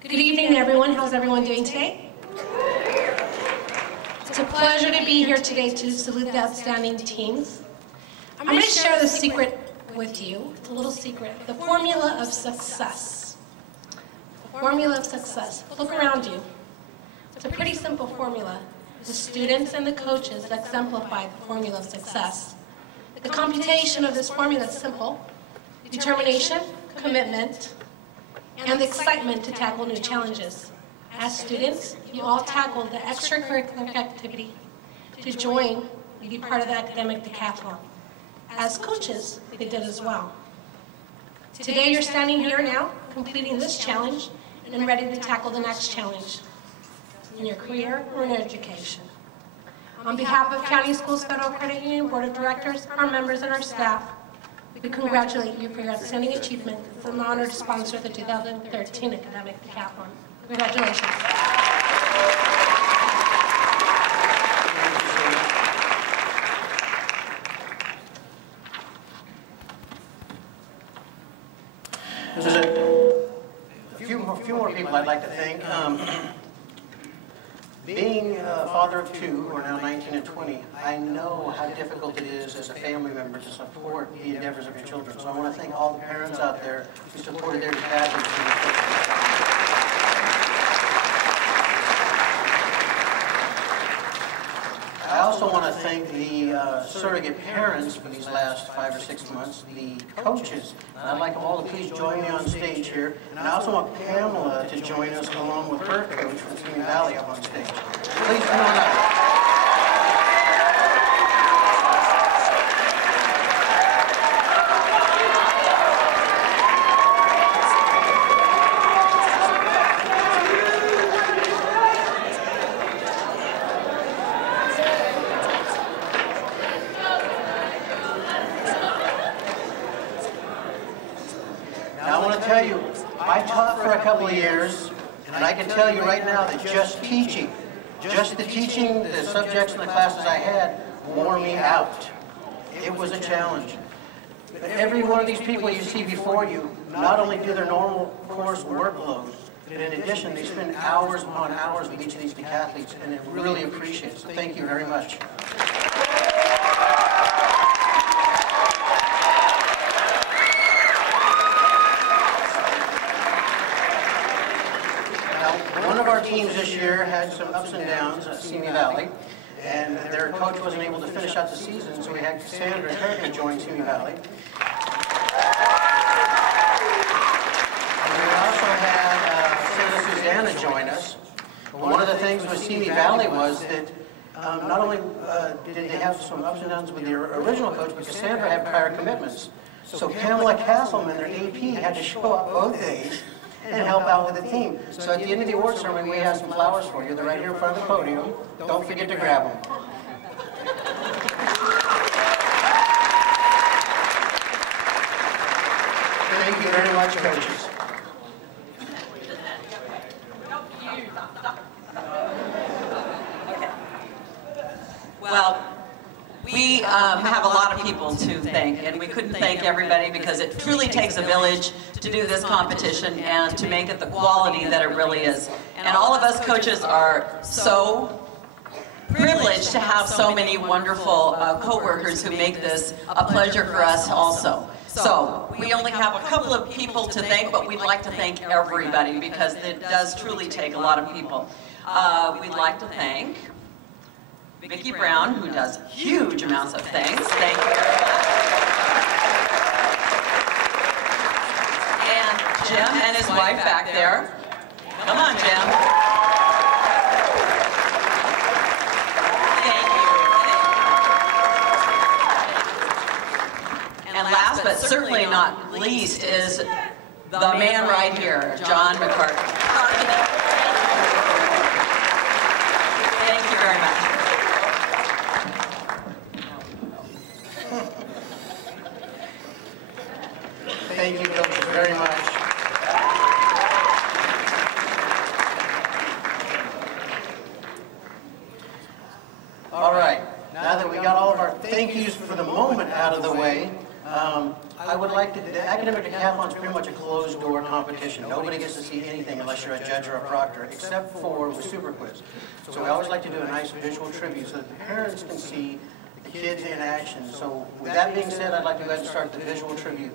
Good evening, everyone. How's everyone doing today? It's a pleasure to be here today to salute the outstanding teams. I'm going to share the secret with you. It's a little secret. The formula of success. The formula of success. Look around you. It's a pretty simple formula. The students and the coaches exemplify the formula of success. The computation of this formula is simple. Determination, commitment, and the excitement to tackle new challenges. As students, you all tackled the extracurricular activity to join and be part of the academic decathlon. As coaches, they did as well. Today you're standing here now, completing this challenge and ready to tackle the next challenge in your career or in education. On behalf of County Schools Federal Credit Union Board of Directors, our members, and our staff, we congratulate you for your outstanding achievement. It's an honor to sponsor the 2013 Academic Decathlon. Congratulations. There's a few more people I'd like to thank. Being a father of two, who are now 19 and 20, I know how difficult it is as a family member to support the endeavors of your children. So I want to thank all the parents out there who supported their dads. I also want to thank the surrogate parents for these last 5 or 6 months, the coaches. And I'd like them all to please join me on stage here. And I also want Pamela to join us along with her coach from Simi Valley up on stage. Please come on up. I taught for a couple of years, and I can tell you right now that just the teaching, the subjects and the classes I had wore me out. It was a challenge. But every one of these people you see before you not only do their normal course workload, but in addition, they spend hours upon hours with each of these decathletes, and I really appreciate it. So thank you very much. Our teams this year had some ups and downs at Simi Valley, and their coach wasn't able to finish out the season, so we had Cassandra and Erica join Simi Valley. And we also had Santa Susanna join us. One of the things with Simi Valley was that not only did they have some ups and downs with their original coach, but Cassandra had prior commitments. So Pamela Castleman, their AP, had to show up both days and help out with the team. So at the end of the awards ceremony, we have some flowers for you. They're right here in front of the podium. Don't forget to grab them. Thank you very much, coaches. Well, we have a lot of people to thank, and we couldn't thank everybody because it truly takes a village to do this competition and to make it the quality that it really is. And all of us coaches are so privileged to have so many wonderful co-workers who make this a pleasure for us also. So we only have a couple of people to thank, but we'd like to thank everybody because it does truly take a lot of people. We'd like to thank Vicki Brown, who does huge amounts of things. Thank you very much. And Jim and his wife back there. Come on, Jim. Thank you. And last but certainly not least is the man right here, John McCarthy. Thank you very much. Thank you, coaches, very much. All right, now that we got all of our thank yous for the moment out of the way, I would like to, the academic decathlon is pretty much a closed-door competition. Nobody gets to see anything unless you're a judge or a proctor, except for the super quiz. So we always like to do a nice visual tribute so that the parents can see the kids in action. So with that being said, I'd like to go ahead and start the visual tribute.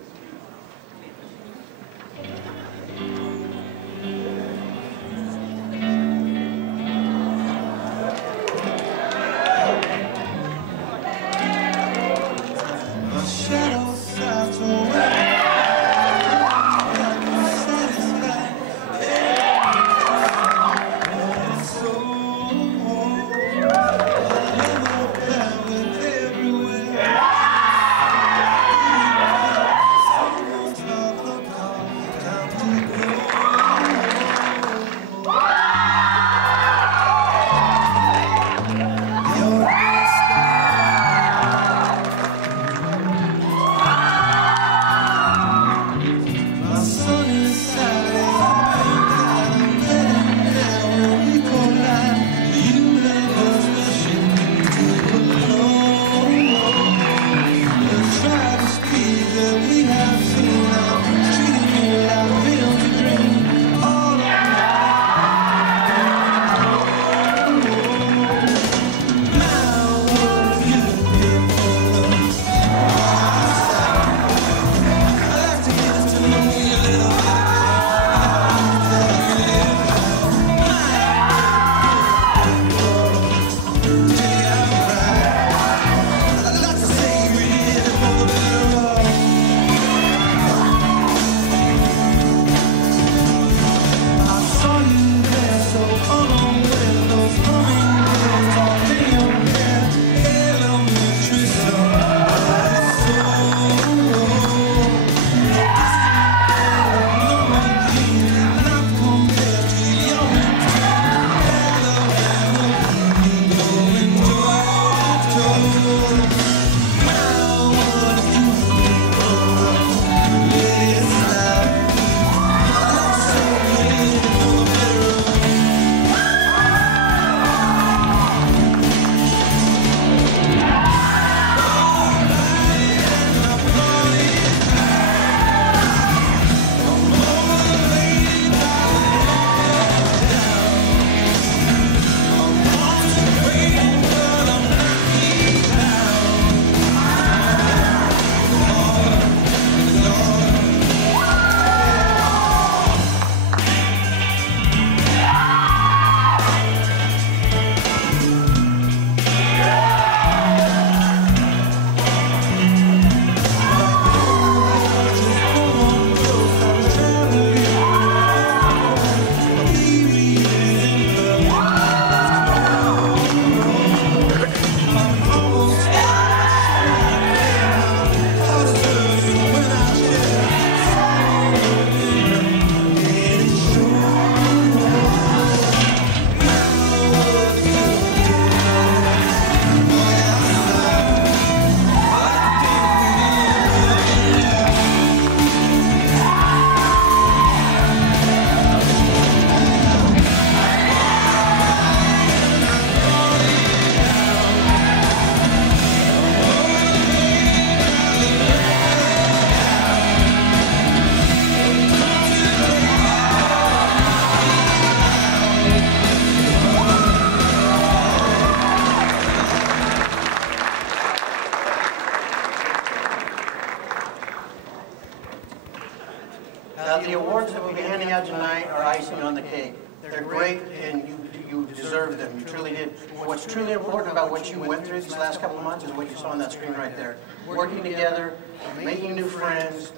The awards that we'll be handing out tonight are icing on the cake. They're great, and you deserve them. You truly did. What's truly important about what you went through these last couple of months is what you saw on that screen right there. Working together, making new friends,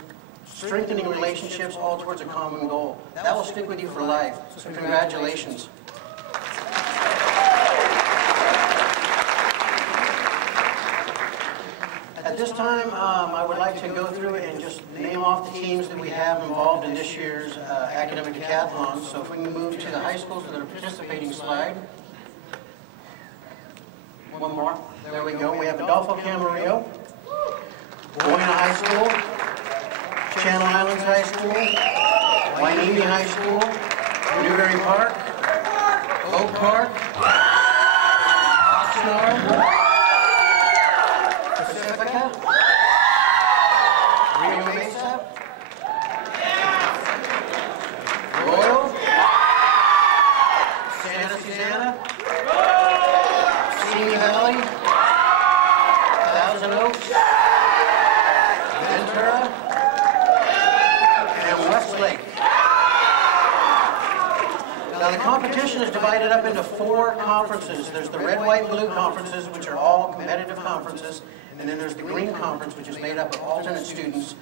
strengthening relationships, all towards a common goal. That will stick with you for life. So congratulations. At this time, I would like to go through and just name off the teams that we have involved in this year's academic decathlon. So if we can move to the high schools that are participating slide. One more. There we go. We have Adolfo Camarillo, Buena High School, Channel Islands High School, Wainimi High School, Newberry Park, Oak Park, Oxnard, Pacifica, Oaks, Ventura, and Westlake. Now the competition is divided up into 4 conferences. There's the red, white, and blue conferences, which are all competitive conferences, and then there's the green conference, which is made up of alternate students.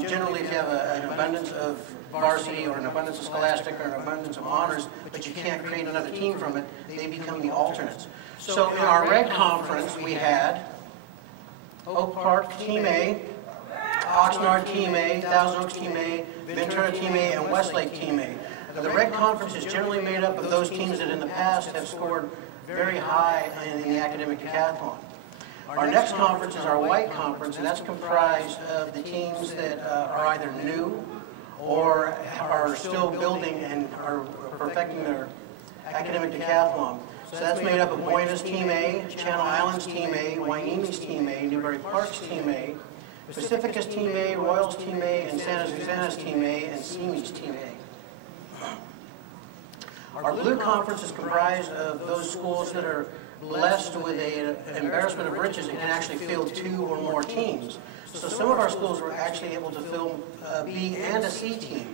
Generally, if you have an abundance of varsity or an abundance of scholastic or an abundance of honors, but you can't create another team from it, they become the alternates. So in our red conference, we had Oak Park Team A, Oxnard Team A, Thousand Oaks Team A, Ventura Team A, and Westlake Team A. Now, the red conference is generally made up of those teams that in the past have scored very high in the academic decathlon. Our next conference is our white conference, and that's comprised of the teams that are either new or are still building and are perfecting their academic decathlon. So that's made up of Buena's Team A, Channel Islands Team A, Wainimi's Team A, Newbury Park's Team A, Pacifica's Team A, Royals Team A, and Santa Susana's Team A, and Simi's Team A. Our blue conference is comprised of those schools that are blessed with an embarrassment of riches and can actually field 2 or more teams. So some of our schools were actually able to field a B and a C team.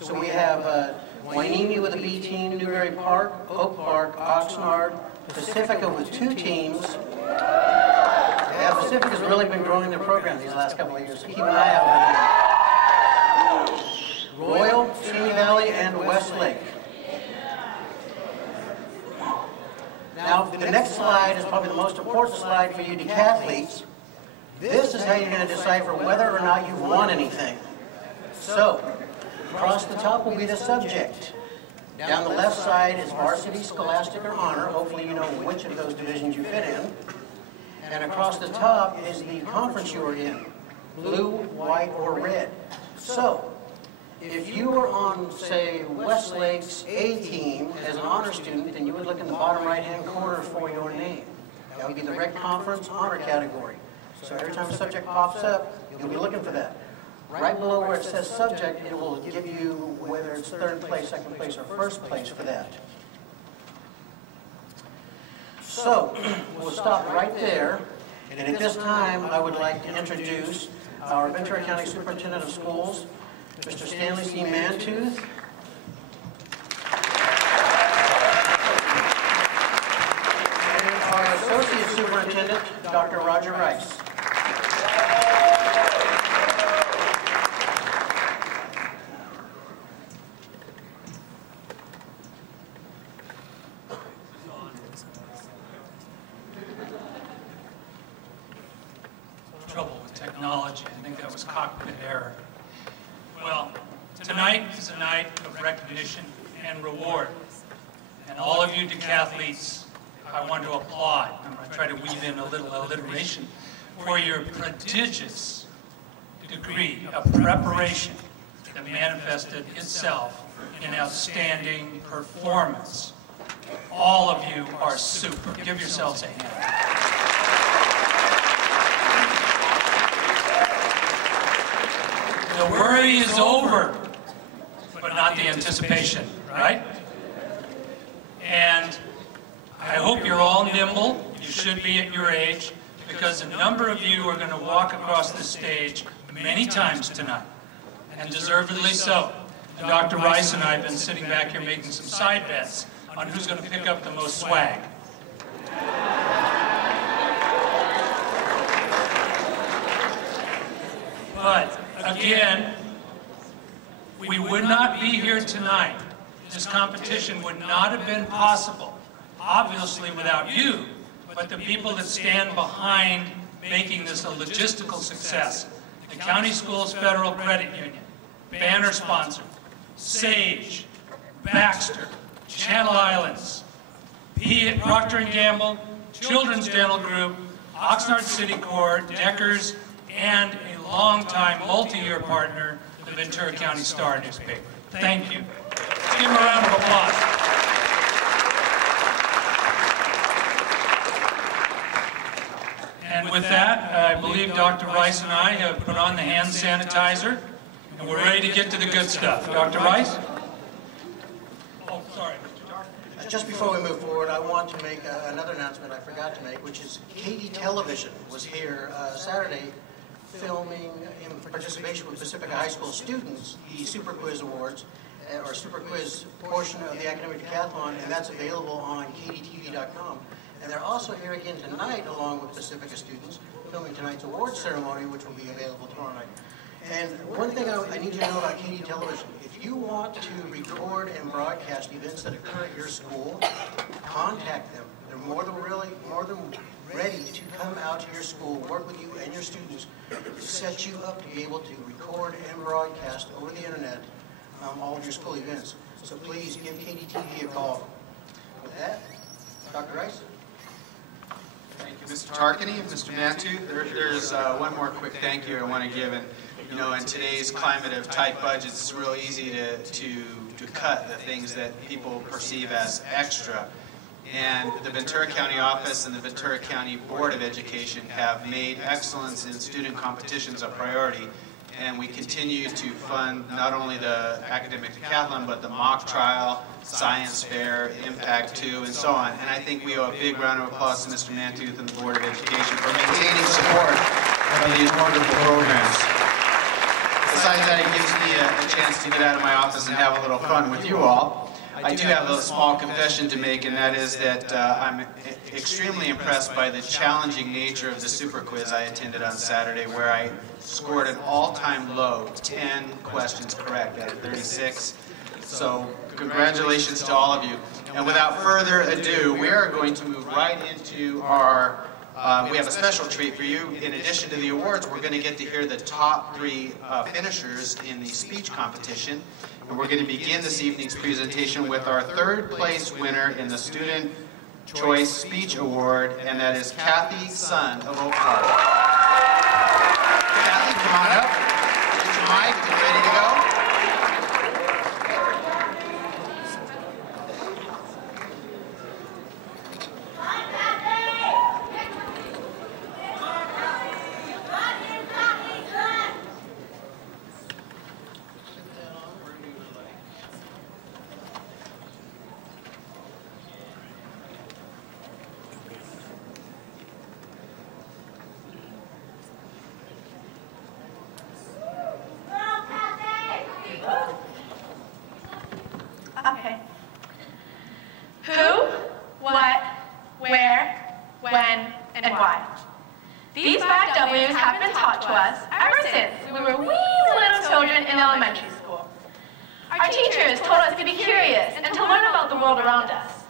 So we have Wainimi with a B team, Newbury Park, Oak Park, Oxnard, Pacifica with 2 teams. Yeah, Pacifica's really been growing their program these last couple of years, so keep an eye out for them. Royal, Simi Valley, and Westlake. Now, the next slide is probably the most important slide for you decathletes. This is how you're going to decipher whether or not you've won anything. So, across the top will be the subject. Down the left side is varsity, scholastic, or honor. Hopefully you know which of those divisions you fit in. And across the top is the conference you are in, blue, white, or red. So, if you were on, say, Westlake's A team as an honor student, then you would look in the bottom right-hand corner for your name. That would be the red conference honor category. So every time a subject pops up, you'll be looking for that. Right below where it says subject, it will give you whether it's 3rd place, 2nd place, or 1st place for that. So, we'll stop right there. And at this time, I would like to introduce our Ventura County Superintendent of Schools, Mr. Stanley C. Mantooth. And our Associate Superintendent, Dr. Roger Rice. Trouble with technology. I think that was cockpit error. Well, tonight is a night of recognition and reward. And all of you decathletes, I want to applaud. I'm going to try to weave in a little alliteration for your prodigious degree of preparation that manifested itself in outstanding performance. All of you are super. Give yourselves a hand. The worry is over, but not the anticipation, right? And I hope you're all nimble. You should be at your age, because a number of you are going to walk across the stage many times tonight, and deservedly so. And Dr. Rice and I have been sitting back here making some side bets on who's going to pick up the most swag. But again, we would not be here tonight. This competition would not have been possible, obviously without you, but the people that stand behind making this a logistical success. The County Schools Federal Credit Union, banner sponsor, Sage, Baxter, Channel Islands, Procter & Gamble, Children's Dental Group, Oxnard City Corps, Deckers, and a longtime multi-year partner, the Ventura County Star newspaper. Thank you. Let's give them a round of applause. And with that, I believe Dr. Rice and I have put on the hand sanitizer, and we're ready to get to the good stuff. Dr. Rice? Oh, sorry, Mr. Dark. just before we move forward, I want to make another announcement I forgot to make, which is KD Television was here Saturday filming in participation with Pacifica High School students the Super Quiz Awards, or Super Quiz portion of the Academic Decathlon, and that's available on kdtv.com. And they're also here again tonight, along with Pacifica students, filming tonight's awards ceremony, which will be available tomorrow night. And one thing I need you to know about KD Television, if you want to record and broadcast events that occur at your school, contact them. They're more than ready to come out to your school, work with you and your students to set you up to be able to record and broadcast over the internet all of your school events. So please give KDTV a call. With that, Dr. Rice. Thank you, Mr. Tarkany, Mr. Mantu. There's one more quick thank you I want to give. And you know, in today's climate of tight budgets, it's real easy to cut the things that people perceive as extra. And the Ventura County office and the Ventura County Board of Education have made excellence in student competitions a priority. And we continue to fund not only the academic decathlon, but the mock trial, science fair, Impact 2, and so on. And I think we owe a big round of applause to Mr. Mantooth and the Board of Education for maintaining support of these wonderful programs. Besides that, it gives me a chance to get out of my office and have a little fun with you all. I do have a small confession to make, and that is that I'm extremely impressed by the challenging nature of the Super Quiz I attended on Saturday, where I scored an all-time low, 10 questions correct out of 36. So congratulations to all of you. And without further ado, we are going to move right into our, we have a special treat for you. In addition to the awards, we're going to get to hear the top 3 finishers in the speech competition. And we're going to begin this evening's presentation with our 3rd place winner in the Student Choice Speech Award, and that is Kathy Sun of Oak Park. Kathy, come on up. Get your mic. Get ready to go. Okay. Who, what, where, when, and why. These 5 W's have been taught to us ever since we were wee little children in elementary school. Our teachers told us to be curious and to learn about the world around us.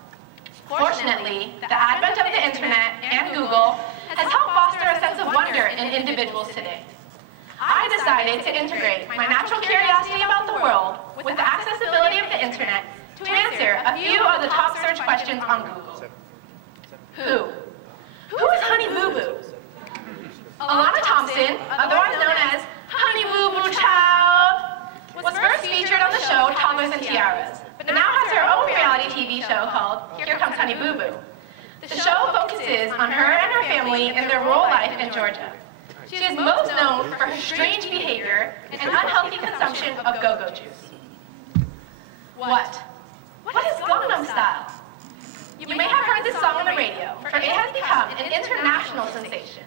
Fortunately, the advent of the internet and Google has helped foster a sense of wonder in individuals today. I decided to integrate my natural curiosity about the world with the accessibility of the internet to answer a few of the top search questions on Google. Who? Who is Honey Boo Boo? Alana Thompson, otherwise known as Honey Boo Boo Child, was first featured on the show Toddlers and Tiaras, but now has her own reality TV show called Here Comes Honey Boo Boo. The show focuses on her and her family in their rural life in Georgia. She is most known for her strange behavior and unhealthy consumption of go-go juice. What? What is Gangnam Style? You may have heard this song on the radio, for it has become an international sensation.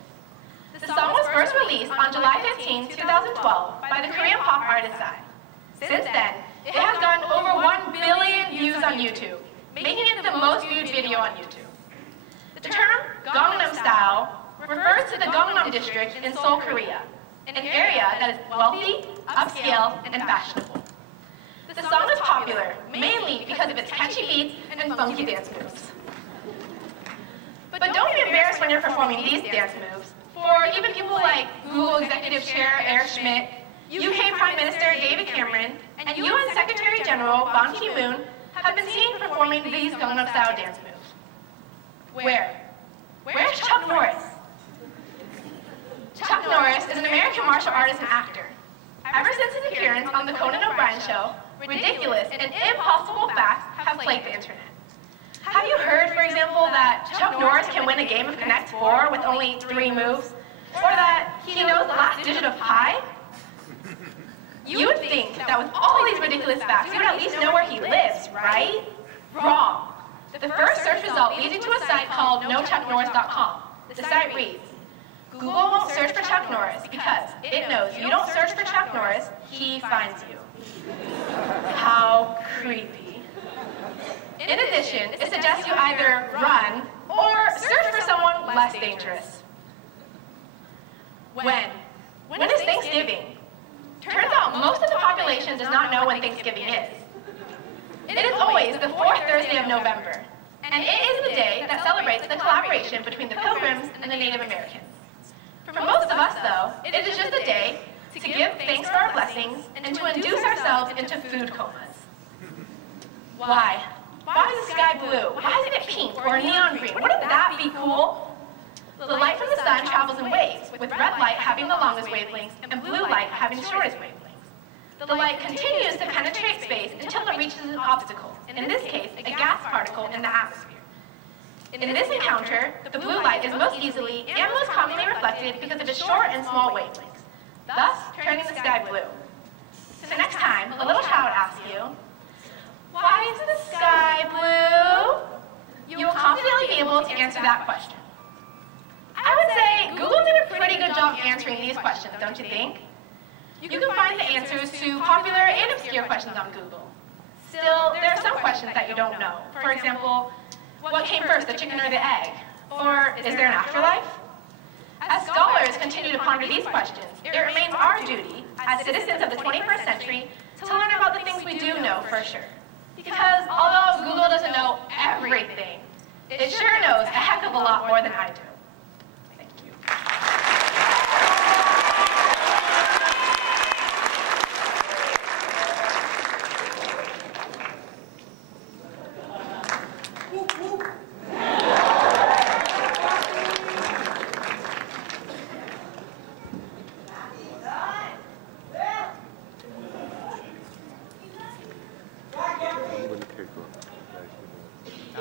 The song was first released on July 15, 2012 by the Korean pop artist Psy. Since then, it has gotten over 1 billion views on YouTube, making it the most viewed video on YouTube. The term Gangnam Style refers to the Gangnam district in Seoul, Korea, an area that is wealthy, upscale, and fashionable. The song is popular mainly because of its catchy beats and funky dance moves. But don't be embarrassed when you're performing these dance moves. For even people like Google Executive Chair Eric Schmidt, UK Prime Minister David Cameron, and UN Secretary General Ban Ki-moon have been seen performing these Gangnam Style dance moves. Where? Where's Chuck Norris? Chuck Norris is an American martial artist and actor. Ever since his appearance on the Conan O'Brien show, ridiculous and impossible facts have plagued the internet. Have you heard, for example, that Chuck Norris can win a game of Connect 4 with only 3 moves? Or that he knows the last digit of pi? You would think that with all these ridiculous facts, you would at least know where he lives, right? Wrong. The first search result leads you to a site called nochucknorris.com. The site reads, Google won't search for Chuck Norris because it knows you don't search for Chuck Norris, he finds you. How creepy. In addition, it suggests you either run or search for someone less dangerous. When is Thanksgiving? Turns out most of the population does not know when Thanksgiving is. It is always the fourth Thursday of November, and it is the day that celebrates the collaboration between the Pilgrims and the Native Americans. For most of us, though, it is just a day to give thanks for our blessings and to induce ourselves into food comas. Why? Why is the sky blue? Why isn't it pink or neon green? Wouldn't that be cool? The light from the sun travels in waves, with red light having the longest wavelengths and blue light having the shortest wavelengths. The light continues to penetrate space until it reaches an obstacle, in this case, a gas particle in the atmosphere. In this encounter, the blue light is most easily and most commonly reflected because of its short and small wavelengths, thus turning the sky blue. So next time, a little child asks you, why is the sky blue? You will confidently be able to answer that question. I would say Google did a pretty good job answering these questions, don't you think? You can find the answers to popular and obscure questions on Google. Still, there are some questions that you don't know. For example, what came first, the chicken or the egg? Or is there an afterlife? As scholars continue to ponder these questions, it remains our duty, as citizens of the 21st century, to learn about the things we do know for sure. Because although Google doesn't know everything, it sure knows a heck of a lot more than I do. Thank you.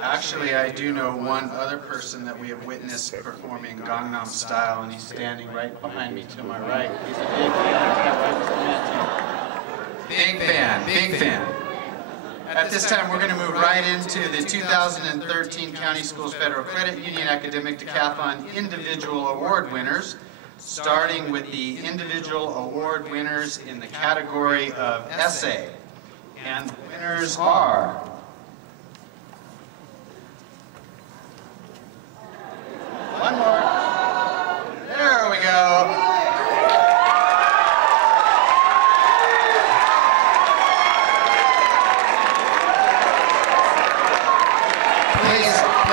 Actually, I do know one other person that we have witnessed performing Gangnam Style, and he's standing right behind me to my right. He's a big fan. Big fan. At this time, we're going to move right into the 2013 County Schools Federal Credit Union Academic Decathlon Individual Award winners, starting with the individual award winners in the category of essay. And the winners are... One more. There we go.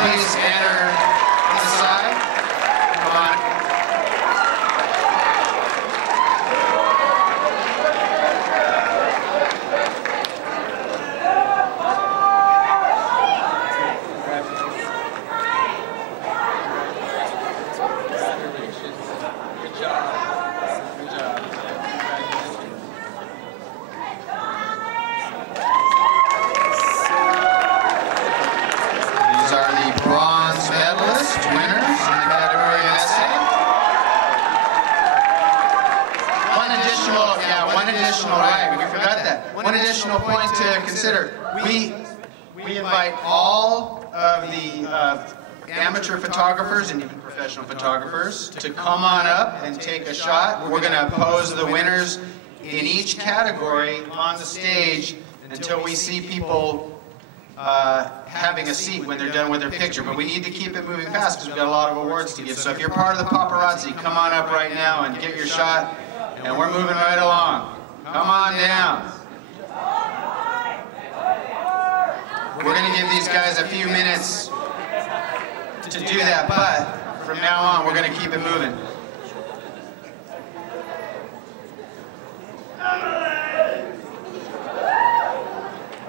Please enter this side. Come on. One additional point to consider. We invite all of the amateur photographers and even professional photographers to come on up and take a shot. We're going to pose the winners in each category on the stage until we see people having a seat when they're done with their picture. But we need to keep it moving fast because we've got a lot of awards to give. So if you're part of the paparazzi, come on up right now and get your shot. And we're moving right along. Come on down. We're going to give these guys a few minutes to do that, but from now on, we're going to keep it moving.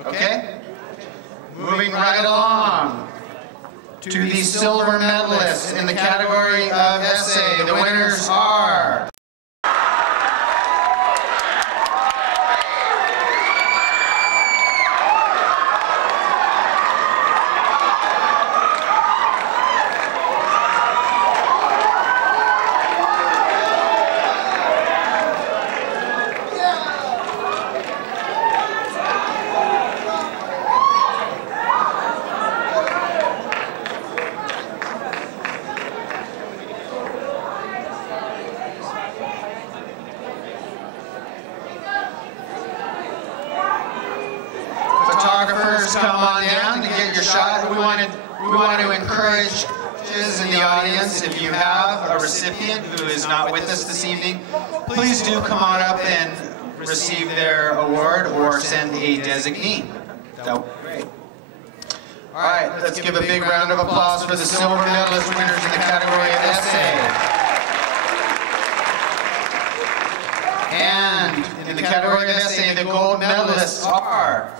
Okay? Moving right along to the silver medalists in the category of essay. The winners are... photographers come on down to get your shot. We want to encourage in the audience, if you have a recipient who is not with us this evening, please do come on up and receive their award or send a designee. That would be great. All right, let's give a big round of applause for the silver medalist winners in the category of essay. And in the category of essay, the gold medalists are...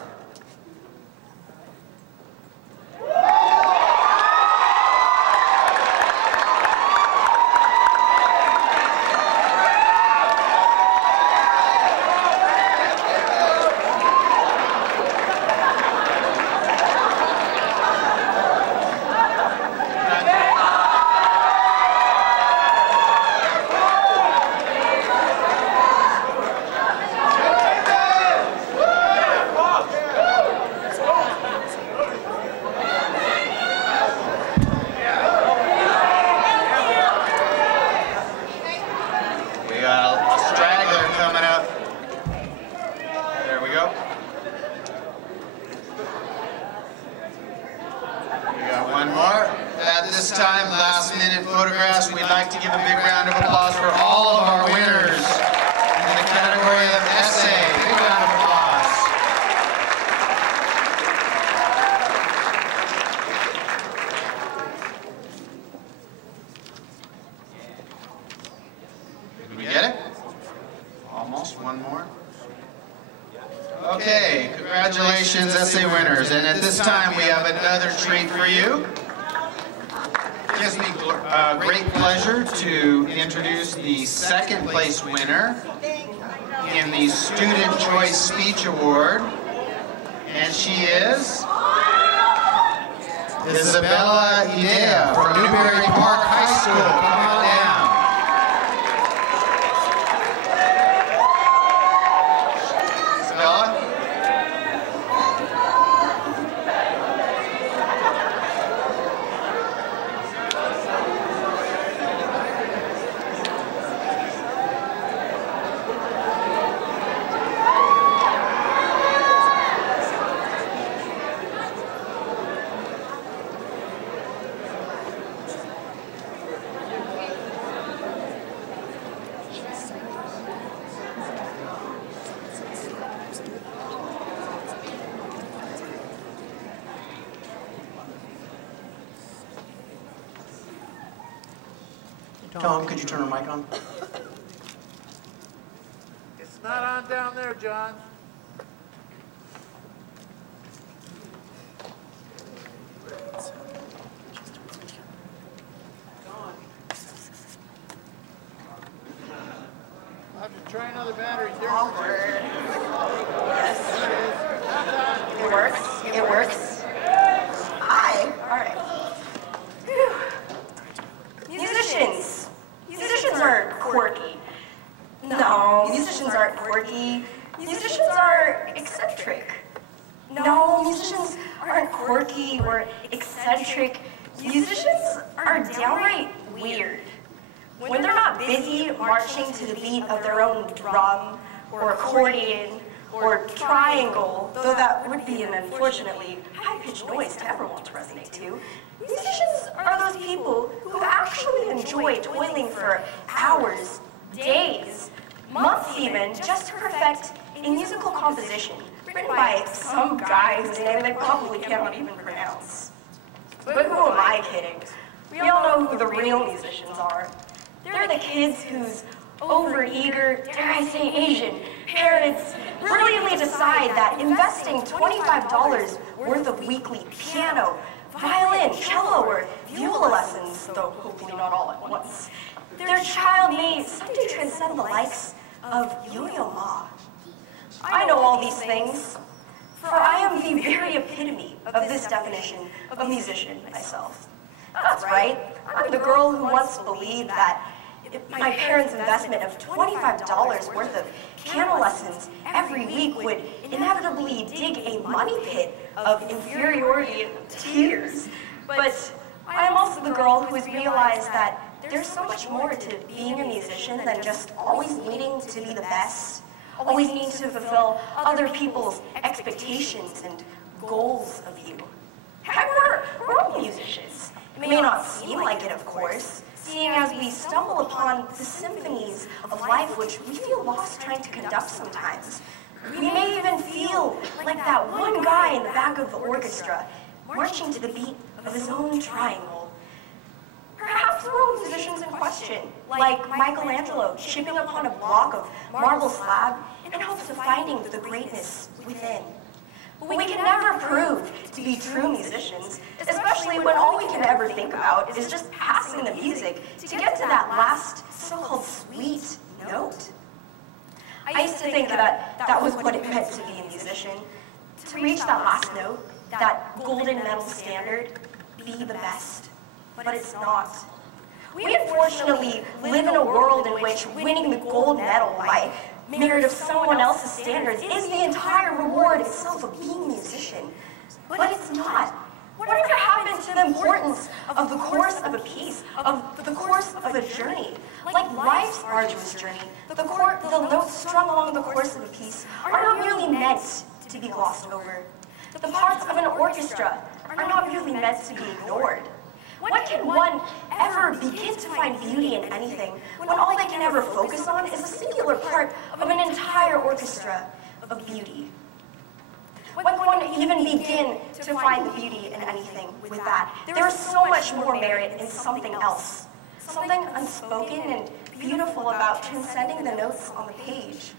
Okay, congratulations, essay winners. And at this time, we have another treat for you. It gives me great pleasure to introduce the second place winner in the Student Choice Speech Award. And she is Isabella Idea from Newberry Park High School. Come on down. Tom, could you turn the mic on? It's not on down there, John. I'll have to try another battery. Yes. It works. It works. Hi. All right. Whew. Musicians. Musicians aren't quirky. No, musicians aren't quirky. Musicians are eccentric. No, musicians aren't quirky or eccentric. Musicians are downright weird. When they're not busy marching to the beat of their own drum or accordion or triangle, though that would be an unfortunately high-pitched noise to ever want to resonate to, musicians are those people who actually enjoy toiling for hours, days, months even, just to perfect a musical composition written by some guy whose name they probably cannot even pronounce. But who am I kidding? We all know who the real musicians are. They're the kids whose overeager, dare I say Asian, parents brilliantly decide that investing $25 worth of weekly piano, violin, cello, or viola lessons, though hopefully not all at once, their child may someday transcend the likes of Yo-Yo Ma. I know all these things, for I am the very epitome of this definition of musician myself. That's right, I'm the girl who once believed that my parents' investment of $25 worth of piano lessons every week would inevitably dig a money pit of inferiority and tears. But I am also the girl who has realized that there's so much more to being a musician than just always needing to be the best, always need to fulfill other people's expectations and goals of you. Heck, we're all musicians. It may not seem like it, of course, seeing as we stumble upon the symphonies of life which we feel lost trying to conduct sometimes. We may even feel like that one guy in the back of the orchestra, marching to the beat of his own triangle. Perhaps we're all musicians in question, like Michelangelo chipping upon a block of marble slab in hopes of finding the greatness within. But we can never prove to be true musicians, especially when all we can ever think about is just passing the music to get to that last so-called sweet note. I used to think that was what it meant to be a musician, to reach that last note, that golden medal standard, be the best. But it's not. We unfortunately live in a world in which winning the gold medal by merit of someone else's standards is the entire reward itself of being a musician. But it's not. Whatever happened to the importance of the course of a piece, of the course of a journey? Like life's arduous journey, the notes strung along the course of a piece are not merely meant to be glossed over. The parts of an orchestra are not really meant to be ignored. When can one ever begin to find beauty in anything when all they can ever focus on is a singular part of an entire orchestra of beauty? When can one even begin to find the beauty in anything with that? There is so much more merit in something else, something unspoken and beautiful about transcending the notes on the page.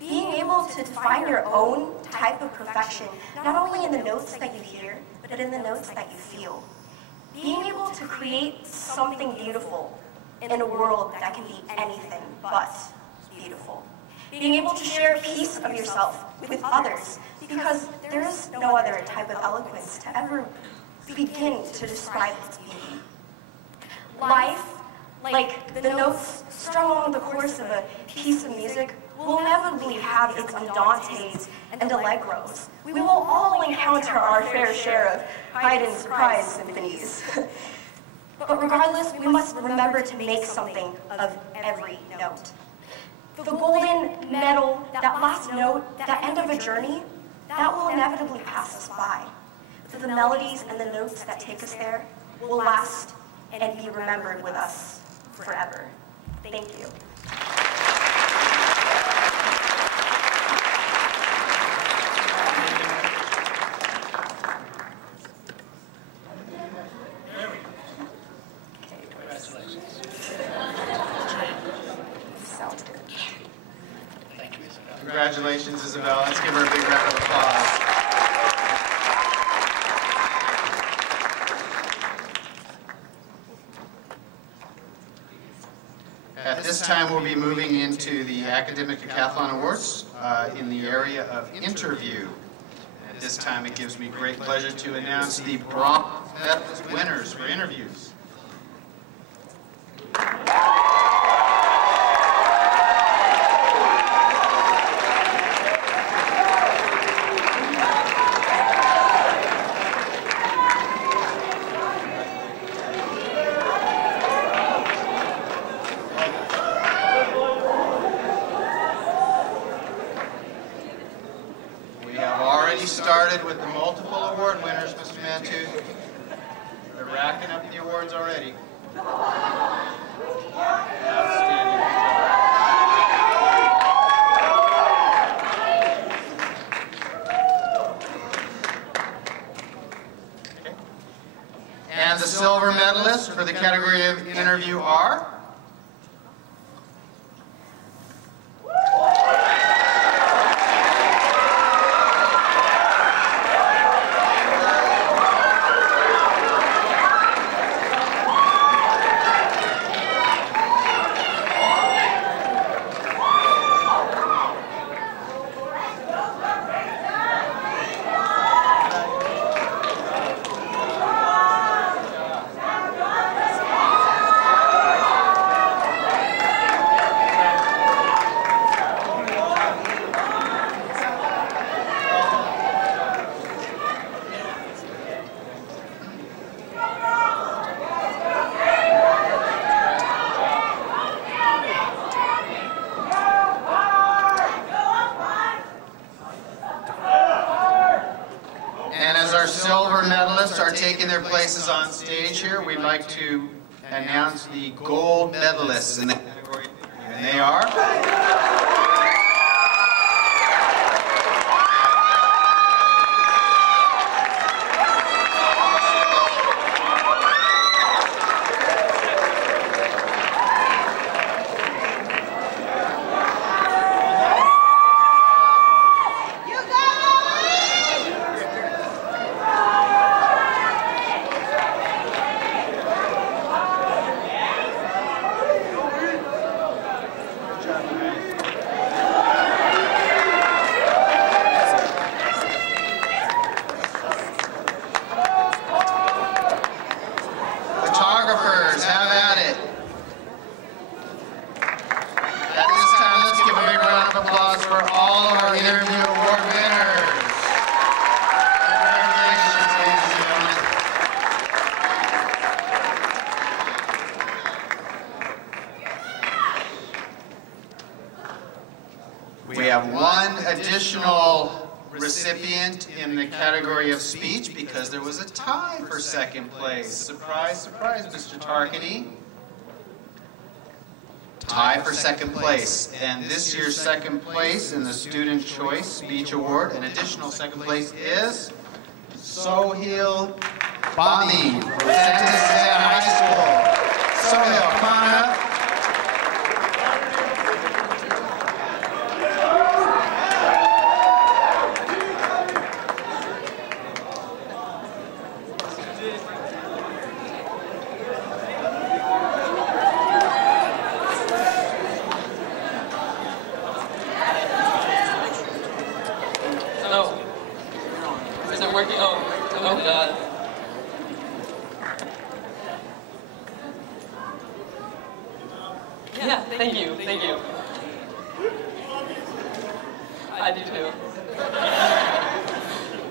Being able to define your own type of perfection, not only in the notes that you hear, but in the notes that you feel. Being able to create something beautiful in a world that can be anything but beautiful. Being able to share a piece of yourself with others, because there is no other type of eloquence to ever begin to describe its beauty. Life, like the notes strung along the course of a piece of music, will inevitably have its andantes and allegros. We will all encounter our fair share of hide and surprise symphonies. But regardless, we must remember to make something of every note. The golden medal, that last note, that end of a journey, that will inevitably pass us by. But the melodies and the notes that take us there will last and be remembered with us forever. Thank you. Congratulations, Isabel. Let's give her a big round of applause. At this time, we'll be moving into the Academic Decathlon Awards in the area of interview. At this time, it gives me great pleasure to announce the bronze medalist winners for interviews. Started with the multiple award winners, Mr. Mantu. They're racking up the awards already. Outstanding. Okay. And the silver medalists for the category of interview are? our silver medalists are taking their places on stage here, we'd like to announce the gold medalists in the category. And they are... We have one additional recipient in the category of speech because there was a tie for second place. Surprise, surprise, Mr. Tarkany. Tie for second place. And this year's second place in the Student Choice Speech Award, an additional second place is Sohail Bami from Santa Cecilia High School. Sohail, come on up. Thank you. I do too.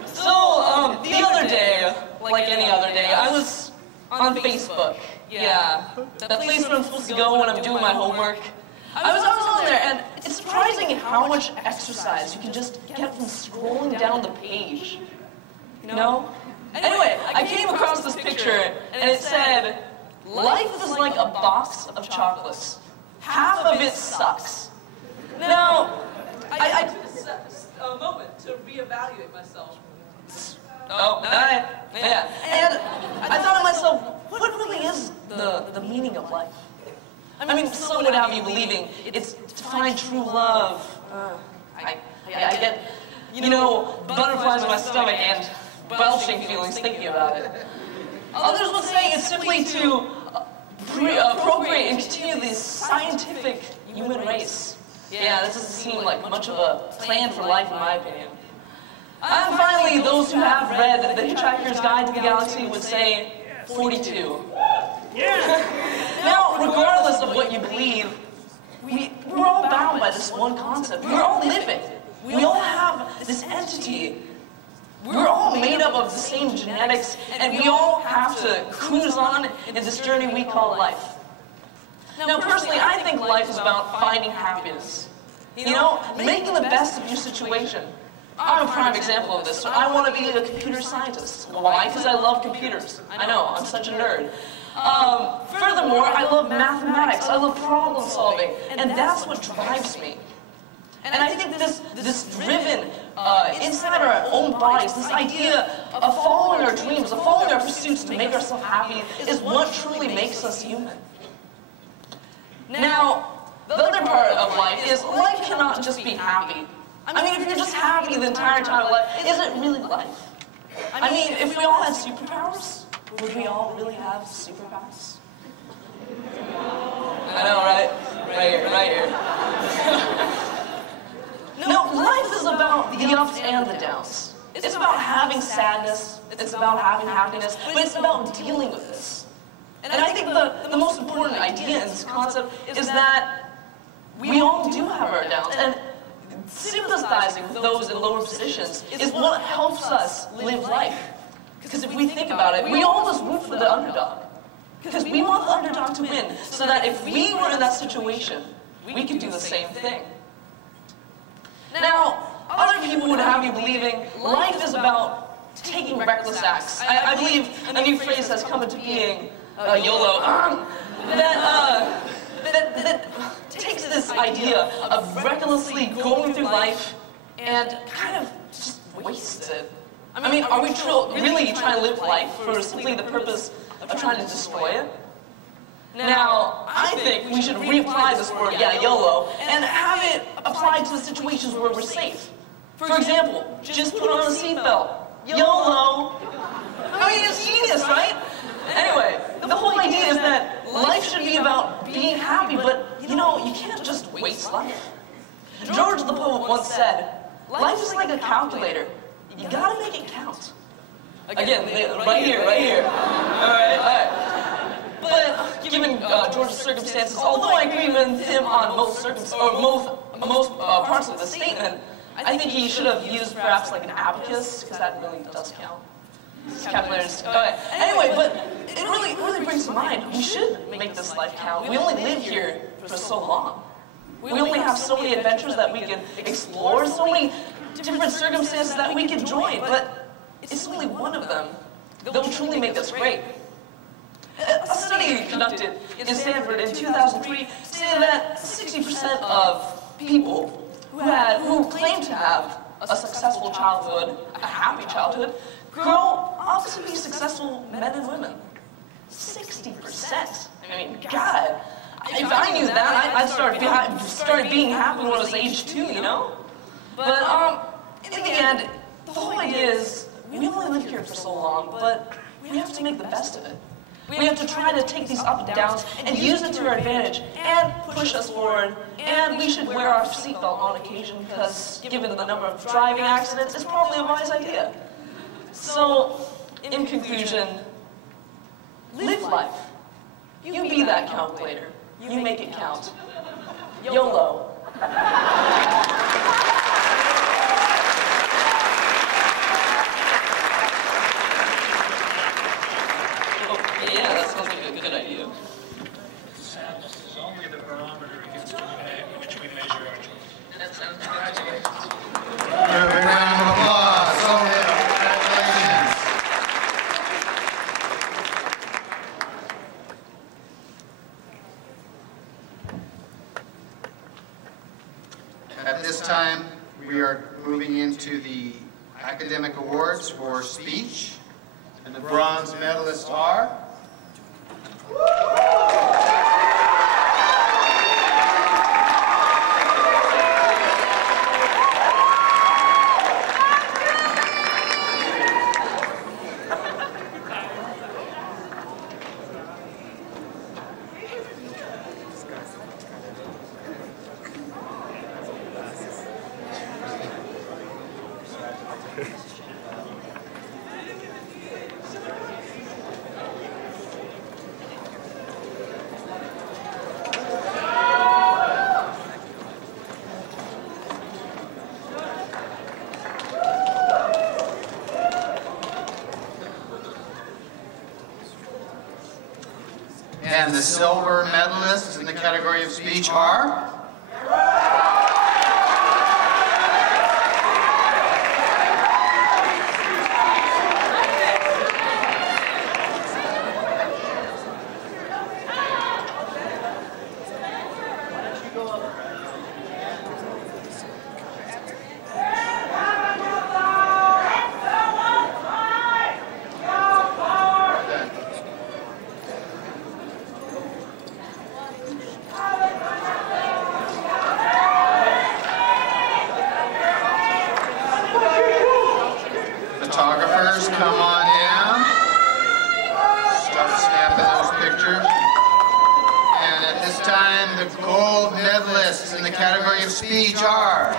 So, the other day, like any other day, I was on Facebook. Yeah, the place where I'm supposed to go when I'm doing my homework. I was on there, and it's surprising how much exercise you can just get from scrolling down the page. You know? Anyway, I came across this picture, and it said, "Life is like a box of chocolates. Half of it sucks." Now, I took a moment to reevaluate myself. Yeah. And I thought to myself, what really is the meaning of life? I mean, some would have you believing it's to find true love. I get, butterflies in my stomach and belching feelings thinking about it. Others would say it's simply to procreate and continue this scientific human race. Yeah, this doesn't seem like much of a plan for life in my opinion. And finally, those who have read The Hitchhiker's Guide to the Galaxy would say 42. Now, regardless of what you believe, we're all bound by this one concept. We're all living. We all have this entity. We're all made up of the same genetics, and we all have to cruise on in this journey we call life. Now, personally, I think life is about finding happiness. Making the best of your situation. I'm a prime example of this. So I want to be a computer scientist. Why? Because I love computers. I know, I'm such a nerd. Furthermore, I love mathematics. I love problem solving, and that's what drives me. And I think this driven inside our own bodies, this idea of following our dreams, of following our pursuits to make ourselves happy is what truly makes us human. Now, the other part of life is life cannot just be happy. I mean, if you're just happy the entire time of life, is it really life? I mean, if we all had superpowers, would we all really have superpowers? I know, right? Right here. No, life is about the ups and the downs. It's about having sadness, it's about having happiness, but it's about dealing with this. And I think the most important idea in this concept is that we all do have our downs, and sympathizing with those in lower positions is what helps us live life. Because if we think about it, we all just root for the underdog. Because we want the underdog to win, so that if we were in that situation, we could do the same thing. Now, other people would have you believing life is about taking reckless acts. I believe a new phrase has come into being, YOLO, that takes this idea of recklessly going through life and kind of just wastes it. I mean, are we really trying to live life for simply the purpose of trying to destroy it? Now, I think we should reapply this word, YOLO, and have it applied to situations where we're safe. For example, just put on a seatbelt. YOLO! I mean, it's genius, right? Anyway, the whole idea is that life should be about being happy, but, you know, you can't just waste life. George the poet once said, life is like a calculator. You gotta make it count. Again, right here. All right. But given George's circumstances, although I agree with him on most parts of the statement, I think he should have used perhaps like an abacus, because that really does count. Calculators. Anyway, but it really brings to mind, we should make this life count. We only live here for so long. We only have so many adventures that we can explore, so many different circumstances that we can join, but it's only one of them that will truly make us great. A study conducted in Stanford in 2003 stated that 60% of people who claim to have a successful childhood, a happy childhood, grow up to be successful men and women. 60%. I mean, God, if I knew that, I'd start being happy when I was age 2, you know? But in the end, the whole idea is we only live here for so long, but we have to make the best of it. We have to try to take these up and downs and use it to our advantage and push us forward. And we should wear our seatbelt on occasion because, given the number of driving accidents, it's probably a wise idea. So, in conclusion, live life. You be that calculator. You make it count. YOLO. Yeah, that sounds like a good idea. Sadness is only the barometer against which we measure our children. That sounds good. A big round of applause. Congratulations. At this time, we are moving into the academic awards for speech, and the bronze medalists are... And the silver medalists in the category of speech are... Photographers, come on in. Start snapping those pictures. And at this time, the gold medalists in the category of speech are...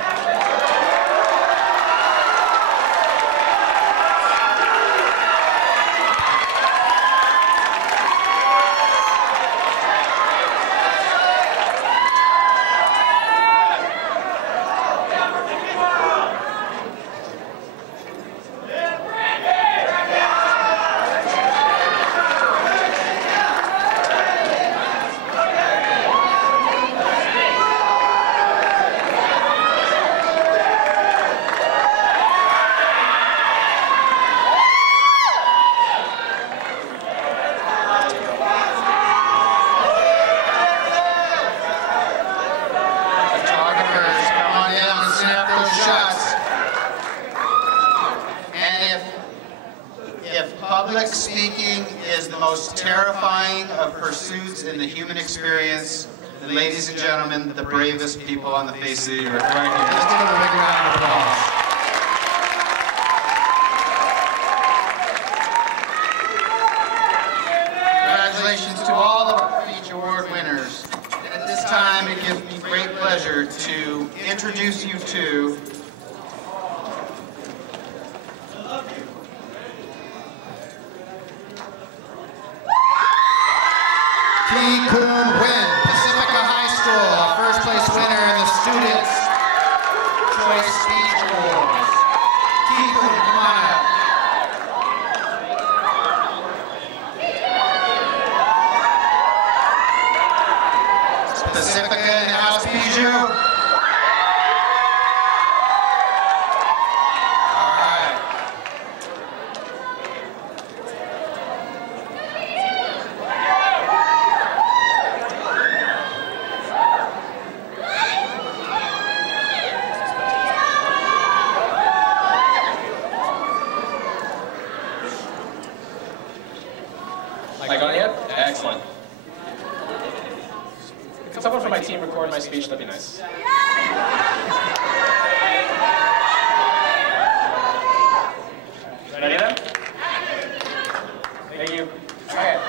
Public speaking is the most terrifying of pursuits in the human experience. And ladies and gentlemen, the bravest people on the face of the earth, right here. Let's give them a big round of applause. Congratulations to all of our speech award winners. And at this time, it gives me great pleasure to introduce you to Kun Win, Pacifica High School, our first place winner in the Students' Choice Speech Awards. Kun, come on up. Pacifica in the house, Bijou. Excellent. Can someone from my team record my speech? That'd be nice. Ready then? Thank you. Okay.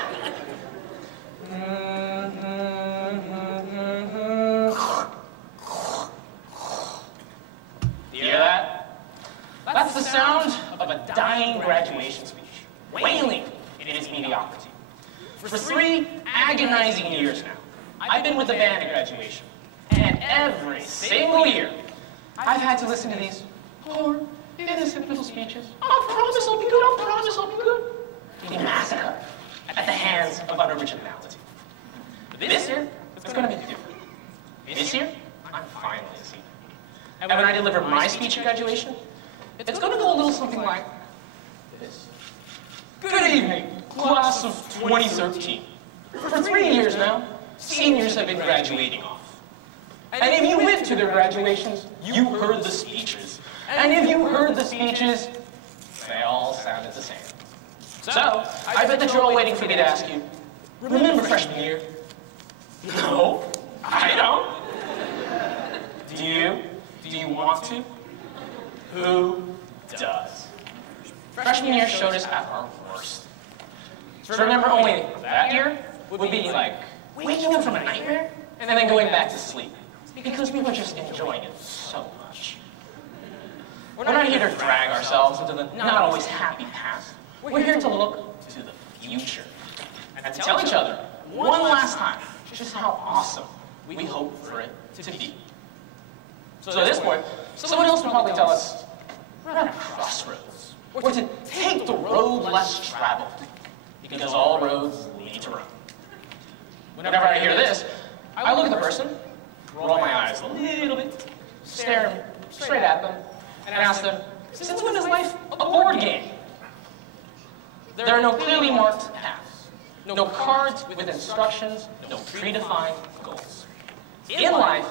Do you hear that? That's the sound of a dying graduation speech, wailing in its mediocrity. For 3 agonizing years now, I've been with the band at graduation, and every single year, I've had to listen to these poor, innocent little speeches. I promise I'll be good, I promise I'll be good. Being massacred at the hands of unoriginality. But this year, it's going to be different. This year, I'm finally a senior. And when I deliver my speech at graduation, it's going to go a little something like this. Good evening, class of 2013. For 3 years now, seniors have been graduating off. And if you went to their graduations, you heard the speeches. And if you heard the speeches, they all sounded the same. So, I bet that you're all waiting for me to ask you, remember freshman year? No, I don't. Do you? Do you want to? Who does? Freshman year showed us at our worst. To remember only that year would be like waking up from a nightmare and then going back to sleep because we were just enjoying it so much. We're not here to drag ourselves into the not always happy past. We're here to look to the future and to tell each other one last time just how awesome we hope for it to be. So at this point, someone else would probably tell us we're at a crossroads. Or to take the road less traveled, because all roads lead to Rome. Whenever I hear this, I look at the person, roll my eyes a little bit, stare straight at them, and ask them, since when is life a board game? There are no clearly marked paths, no cards with instructions, no predefined goals. In life,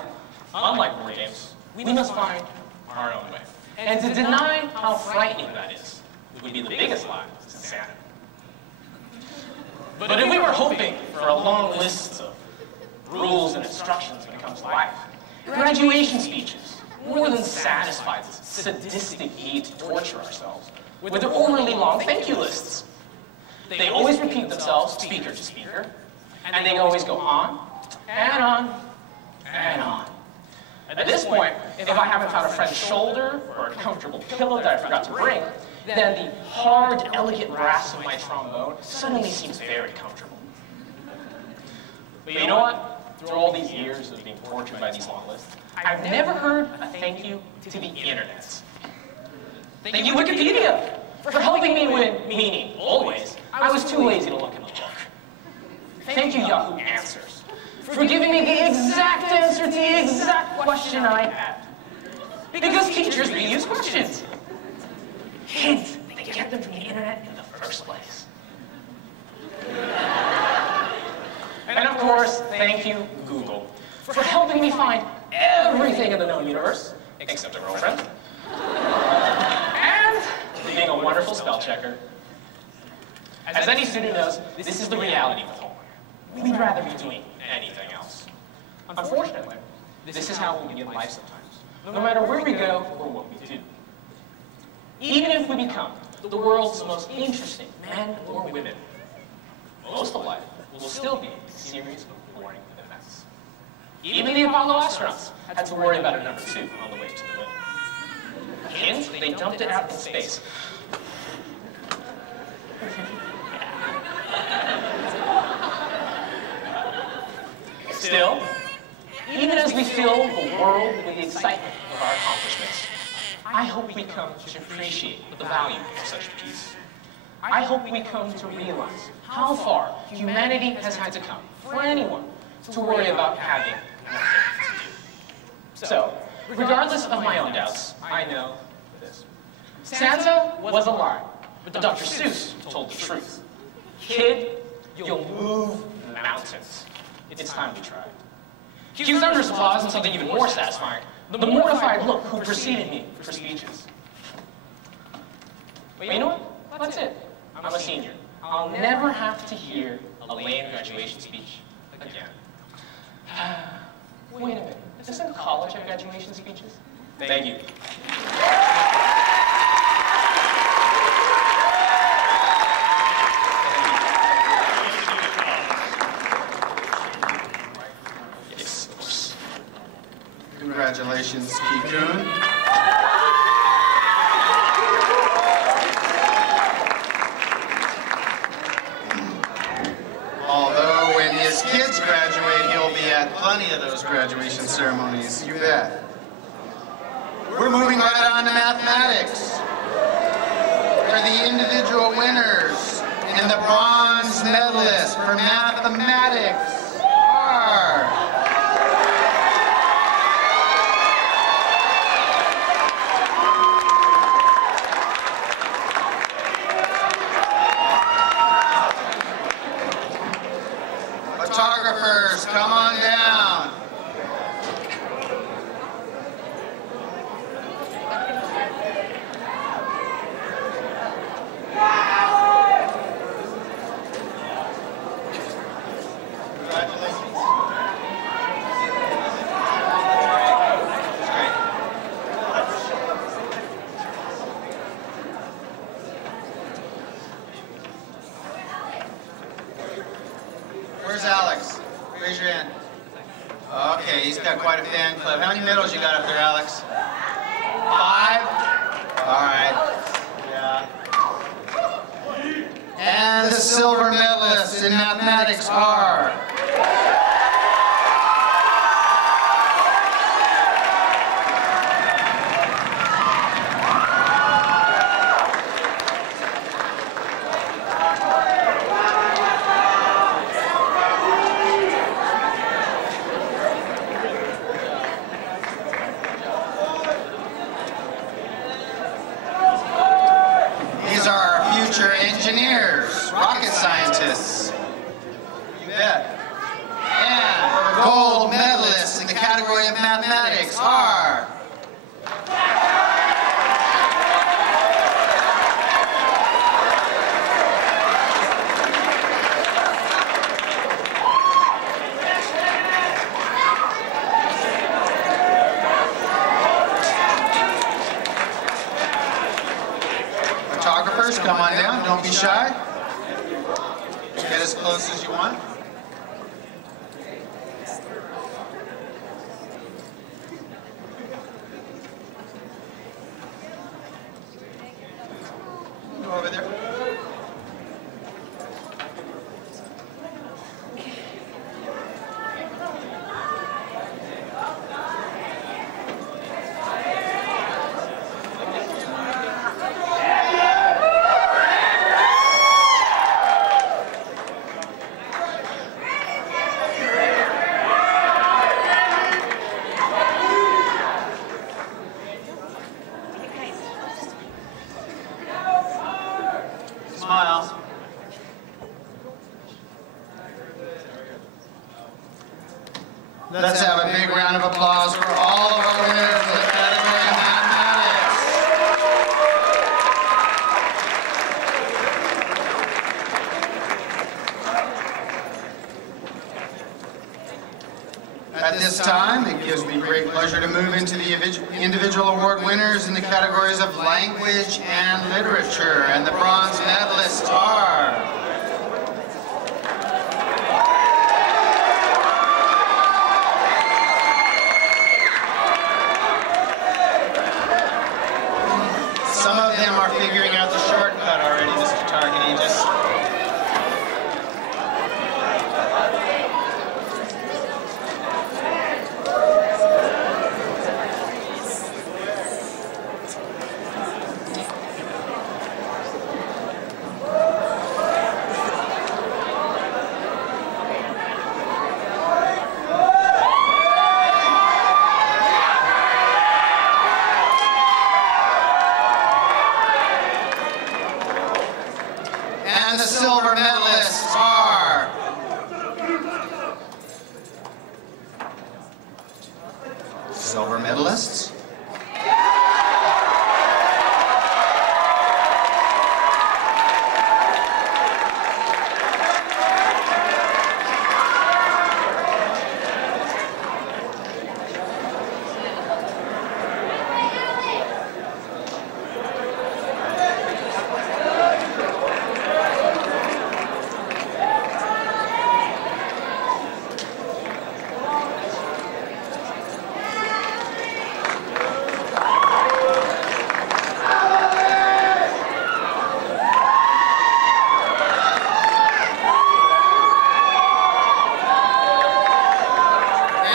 unlike board games, we must find our own way. And to deny how frightening that is would be the biggest lie to sanity. But if we were hoping for a long list of rules and instructions when it comes to life, graduation speeches more than satisfy this sadistic need to torture ourselves with their overly long thank you lists. They always repeat themselves, speaker to speaker, and they always go on and on and on. At this point, if I haven't found a friend's shoulder or a comfortable pillow that I forgot to bring, then the hard, elegant brass of my trombone suddenly seems very comfortable. But you know what? Through all these years of being tortured by these long lists, I've never heard a thank you to the internet. Thank you, Wikipedia, for helping me win, meaning always, I was too lazy to look in the book. Thank you, Yahoo Answers, for giving me the exact answer to the exact question I had. Because teachers reuse questions. Hint, they get them from the internet in the first place. And of course, thank you, Google, for helping me find everything in the known universe, except a girlfriend, and being a wonderful spell checker. As any student knows, this is the reality with homework. We'd rather be doing anything else. Unfortunately, this is how we begin life sometimes, no matter where we go or what we do. Even if we become the world's most interesting men or women, most of life will still be a series of boring events. Even the Apollo astronauts had to worry about a number 2 on the way to the moon. Hint, they dumped it out in space. Still, even as we fill the world with the excitement of our accomplishments, I hope we come to appreciate the value of such peace. I hope we come to realize how far humanity has had to come for anyone to worry about having nothing to do. So, regardless of my own doubts, I know this. Santa was a lie, but Dr. Seuss told the truth. Kid, you'll move mountains. It's time we tried. Cue thunderous applause and something even more satisfying, the mortified look who preceded me for speeches. But you know what? That's it. I'm a senior. I'll never have to hear a lame graduation speech again. Wait a minute. Doesn't college have graduation speeches? Thank you. Congratulations, Kikun. Although when his kids graduate, he'll be at plenty of those graduation ceremonies, you bet. We're moving right on to mathematics. For the individual winners and the bronze medalists for mathematics are... Photographers, come on down. Congratulations. Where's Alex? Raise your hand. Okay, he's got quite a fan club. How many medals you got up there, Alex? 5? All right. Yeah. And the silver medalists in mathematics are... These are our future engineers, rocket scientists. You bet. And the gold medalists in the category of mathematics are... Photographers, come on down, don't be shy. Get as close as you want. Go over there. pleasure to move into the individual award winners in the categories of language and literature, and the bronze medalists are... Some of them are figuring out the shortcut already, Mr. Tarkany. Just... And the silver medalists are... Silver medalists?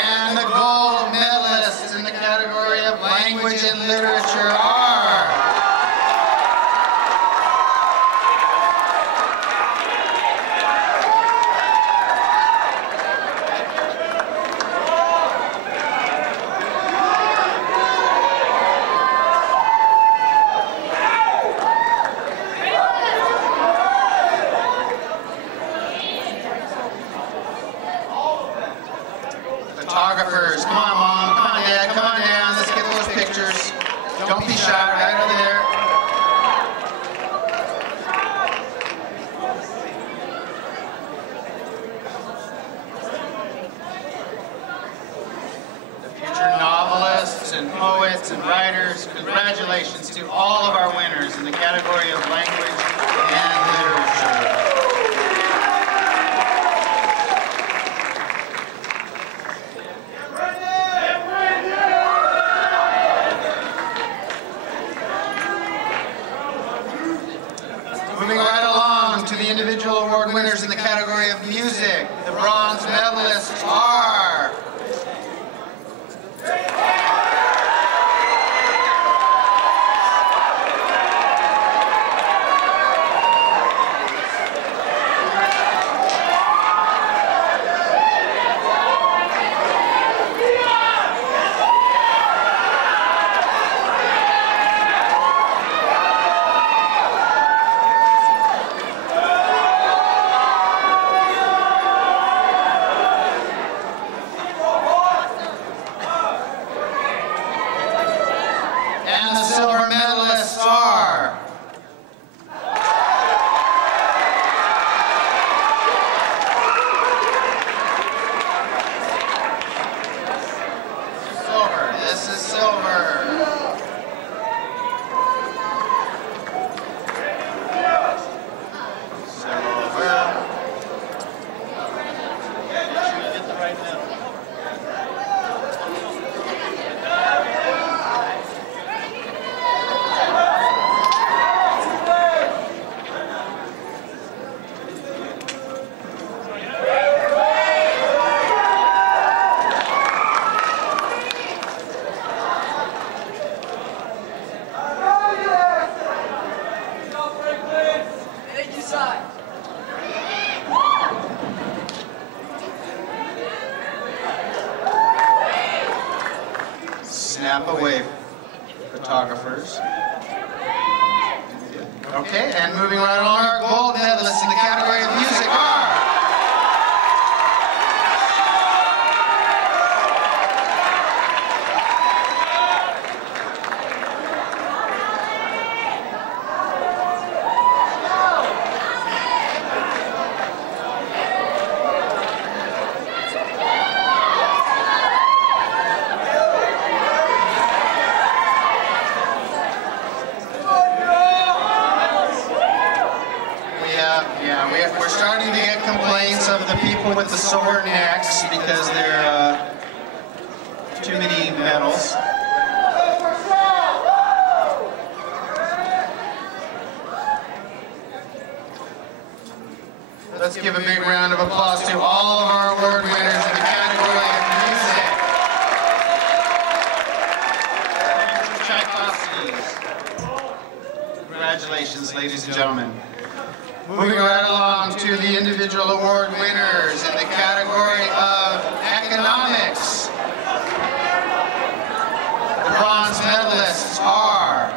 And the gold medalists in the category of language and literature are... Photographers, come on, Mom, come on, Dad, come on down, let's get those pictures. Don't be shy, right over there. The future novelists and poets and writers, congratulations to all of our winners in the category of language and literature. Moving right along to the individual award winners in the category of music, the bronze medalists are... And the silver medalists are... Silver, this is silver. Silver. Snap away, photographers. Okay, and moving right along, our gold medalists in the category of music are... put the sword next because there are too many medals. Let's give a big round of applause to all of our award winners in the category of music. Tchaikovsky's. Congratulations, ladies and gentlemen. Moving right along to the individual award winners in the category of economics. The bronze medalists are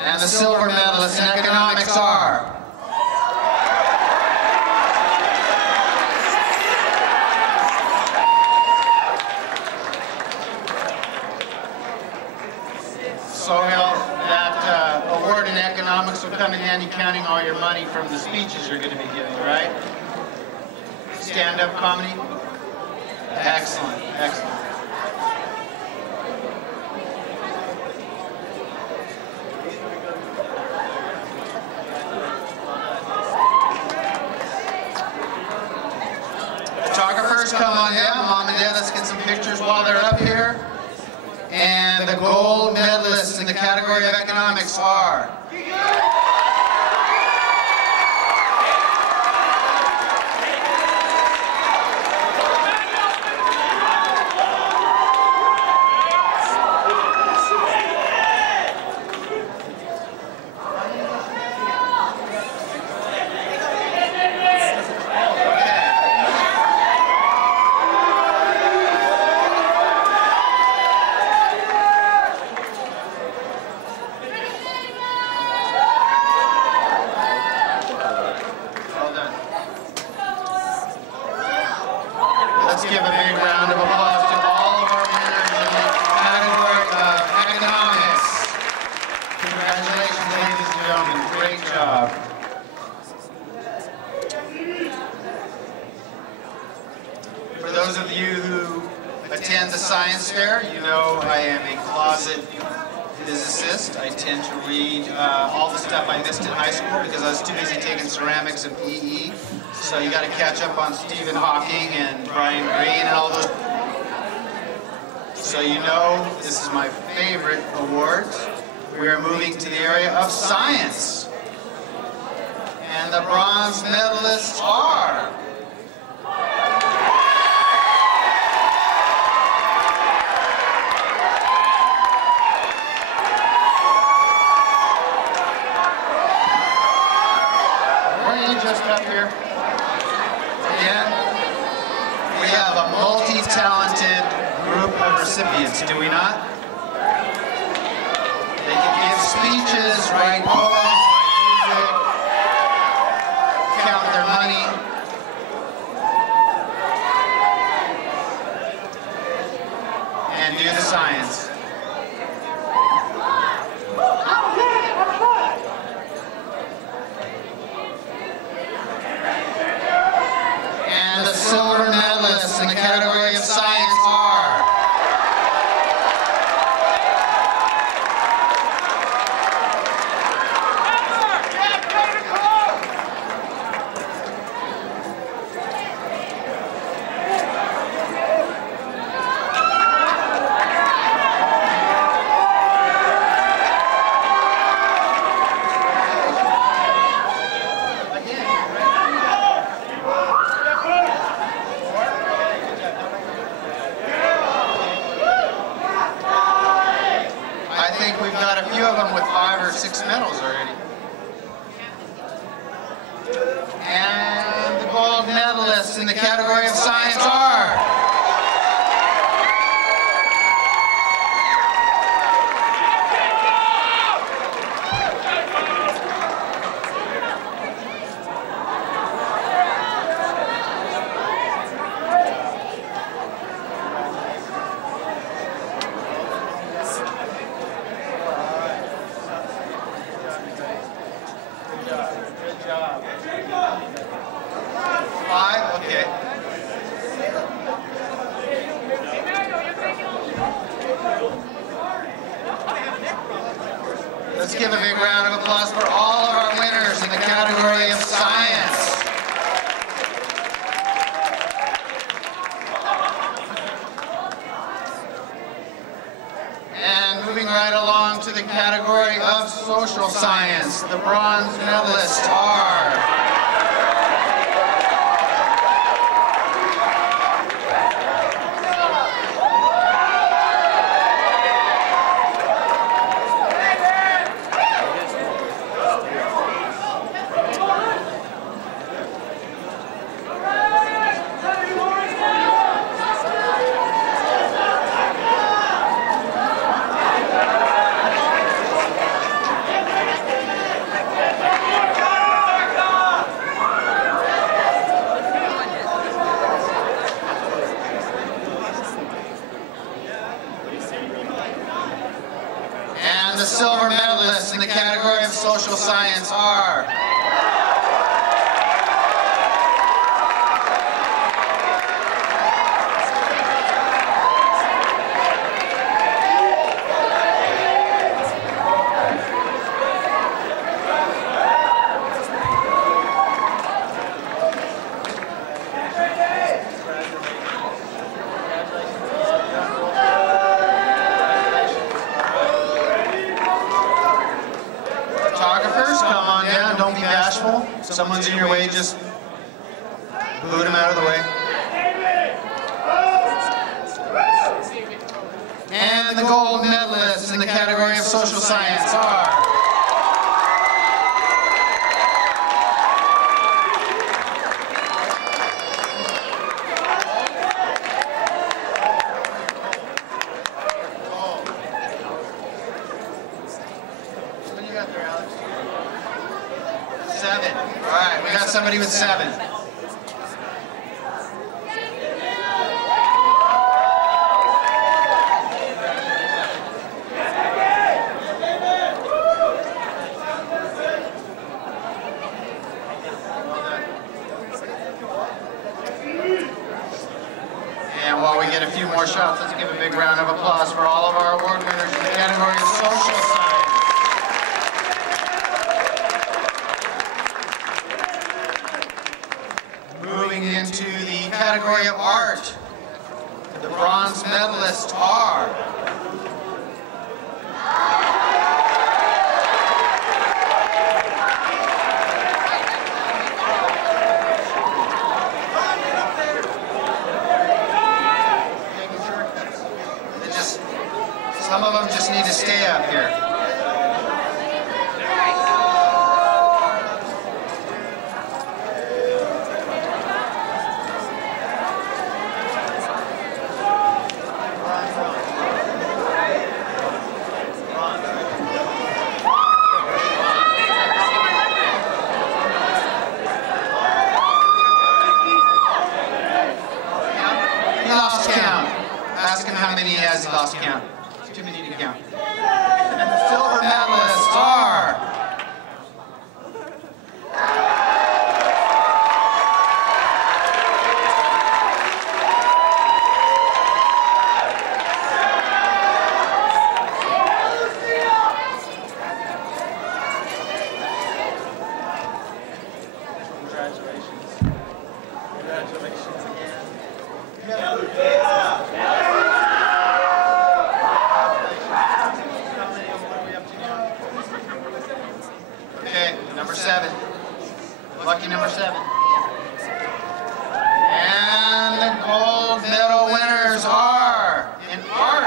and the silver medalists in economics are so that award in economics will come in handy counting all your money from the speeches you're going to be giving, right? Stand-up comedy? Excellent, excellent. Photographers, come on down. Mom and Dad, let's get some pictures while they're up here. And the gold medalists in the category of economics are so you got to catch up on Stephen Hawking and Brian Greene and all those. So you know this is my favorite award. We are moving to the area of science. And the bronze medalists are just up here. Again, we have a multi-talented group of recipients, do we not? They can give speeches, write poems, write music, count their money. And do the science. Silver medalists in the category of science are 6 medals already. And the gold medalists in the category of science are... Let's give a big round of applause for all of our winners in the category of science. And moving right along to the category of social science, the bronze medalists are... The silver medalists in the category of social science are... Photographers, come on down, don't be bashful. If someone's in your way, just boot them out of the way. And the gold medalists in the category of social science are... Seven. All right, we got somebody with 7. And while we get a few more shots, let's give a big round of applause for all of our award winners in the category of social science. Moving into the category of art, the bronze medalists are... Some of them just need to stay up here. He lost count. Ask him how many he has, he lost count. Too many to count. And the silver medalists are... Congratulations. Congratulations again. Okay, number 7. Lucky number 7. And the gold medal winners are in art.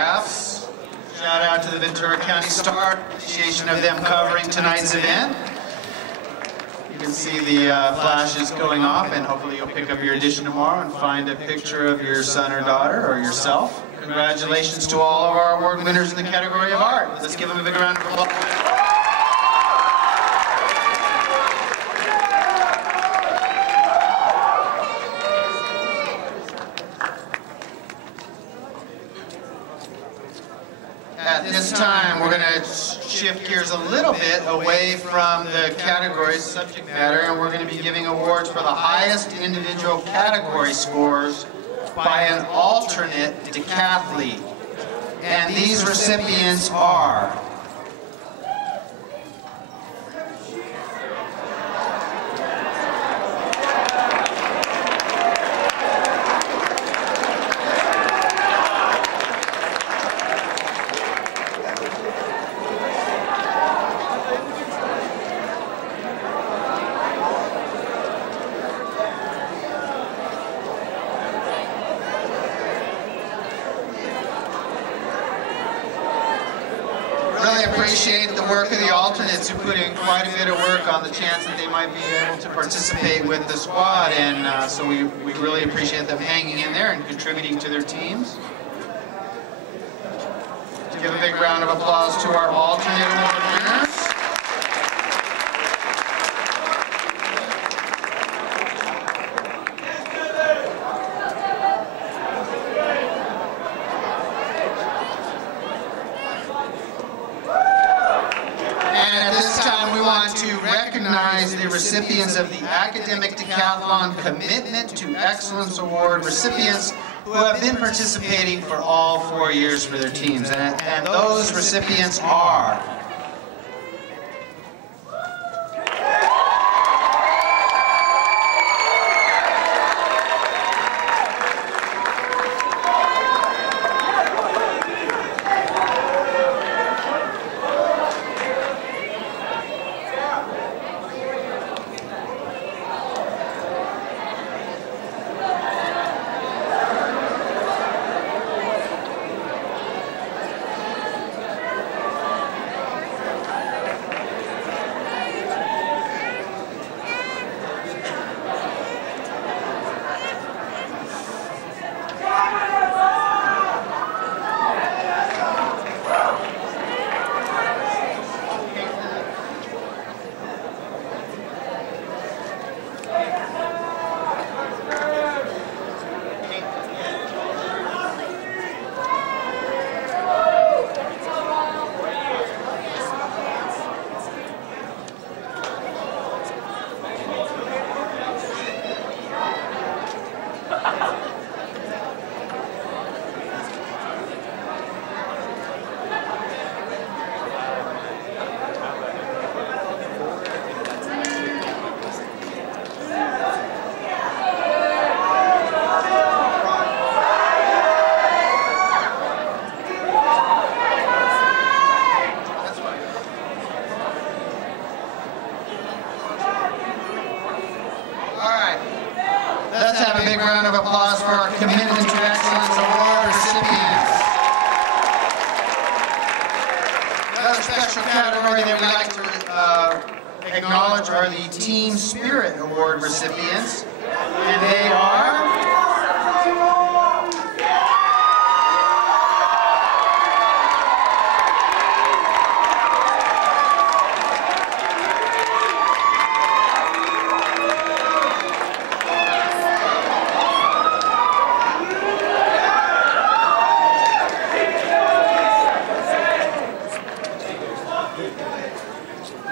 photographs. Shout out to the Ventura County Star, appreciation of them covering tonight's event. You can see the flashes going off, and hopefully you'll pick up your edition tomorrow and find a picture of your son or daughter or yourself. Congratulations to all of our award winners in the category of art. Let's give them a big round of applause. At this time, we're going to shift gears a little bit away from the category subject matter, and we're going to be giving awards for the highest individual category scores by an alternate decathlete. And these recipients are appreciate the work of the alternates who put in quite a bit of work on the chance that they might be able to participate with the squad, and so we really appreciate them hanging in there and contributing to their teams. Give a big round of applause to our alternate award winners. The recipients of the Academic Decathlon Commitment to Excellence Award recipients who have been participating for all 4 years for their teams. And those recipients are round of applause for our Commitment to Excellence Award recipients. Another special category that we'd like to acknowledge are the Team Spirit Award recipients, and they are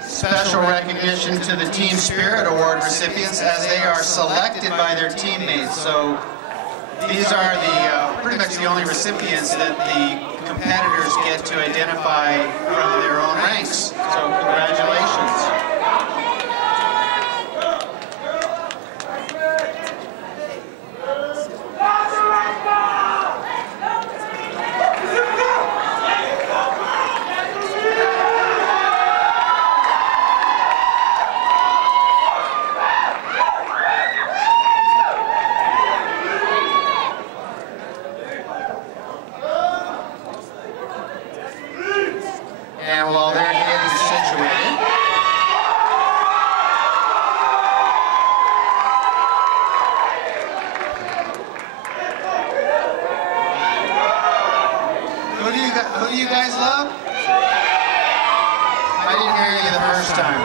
special recognition to the Team Spirit Award recipients as they are selected by their teammates. So these are the pretty much the only recipients that the competitors get to identify from their own ranks. So congratulations. And while they're getting situated, who do you guys love? I didn't hear you the first time.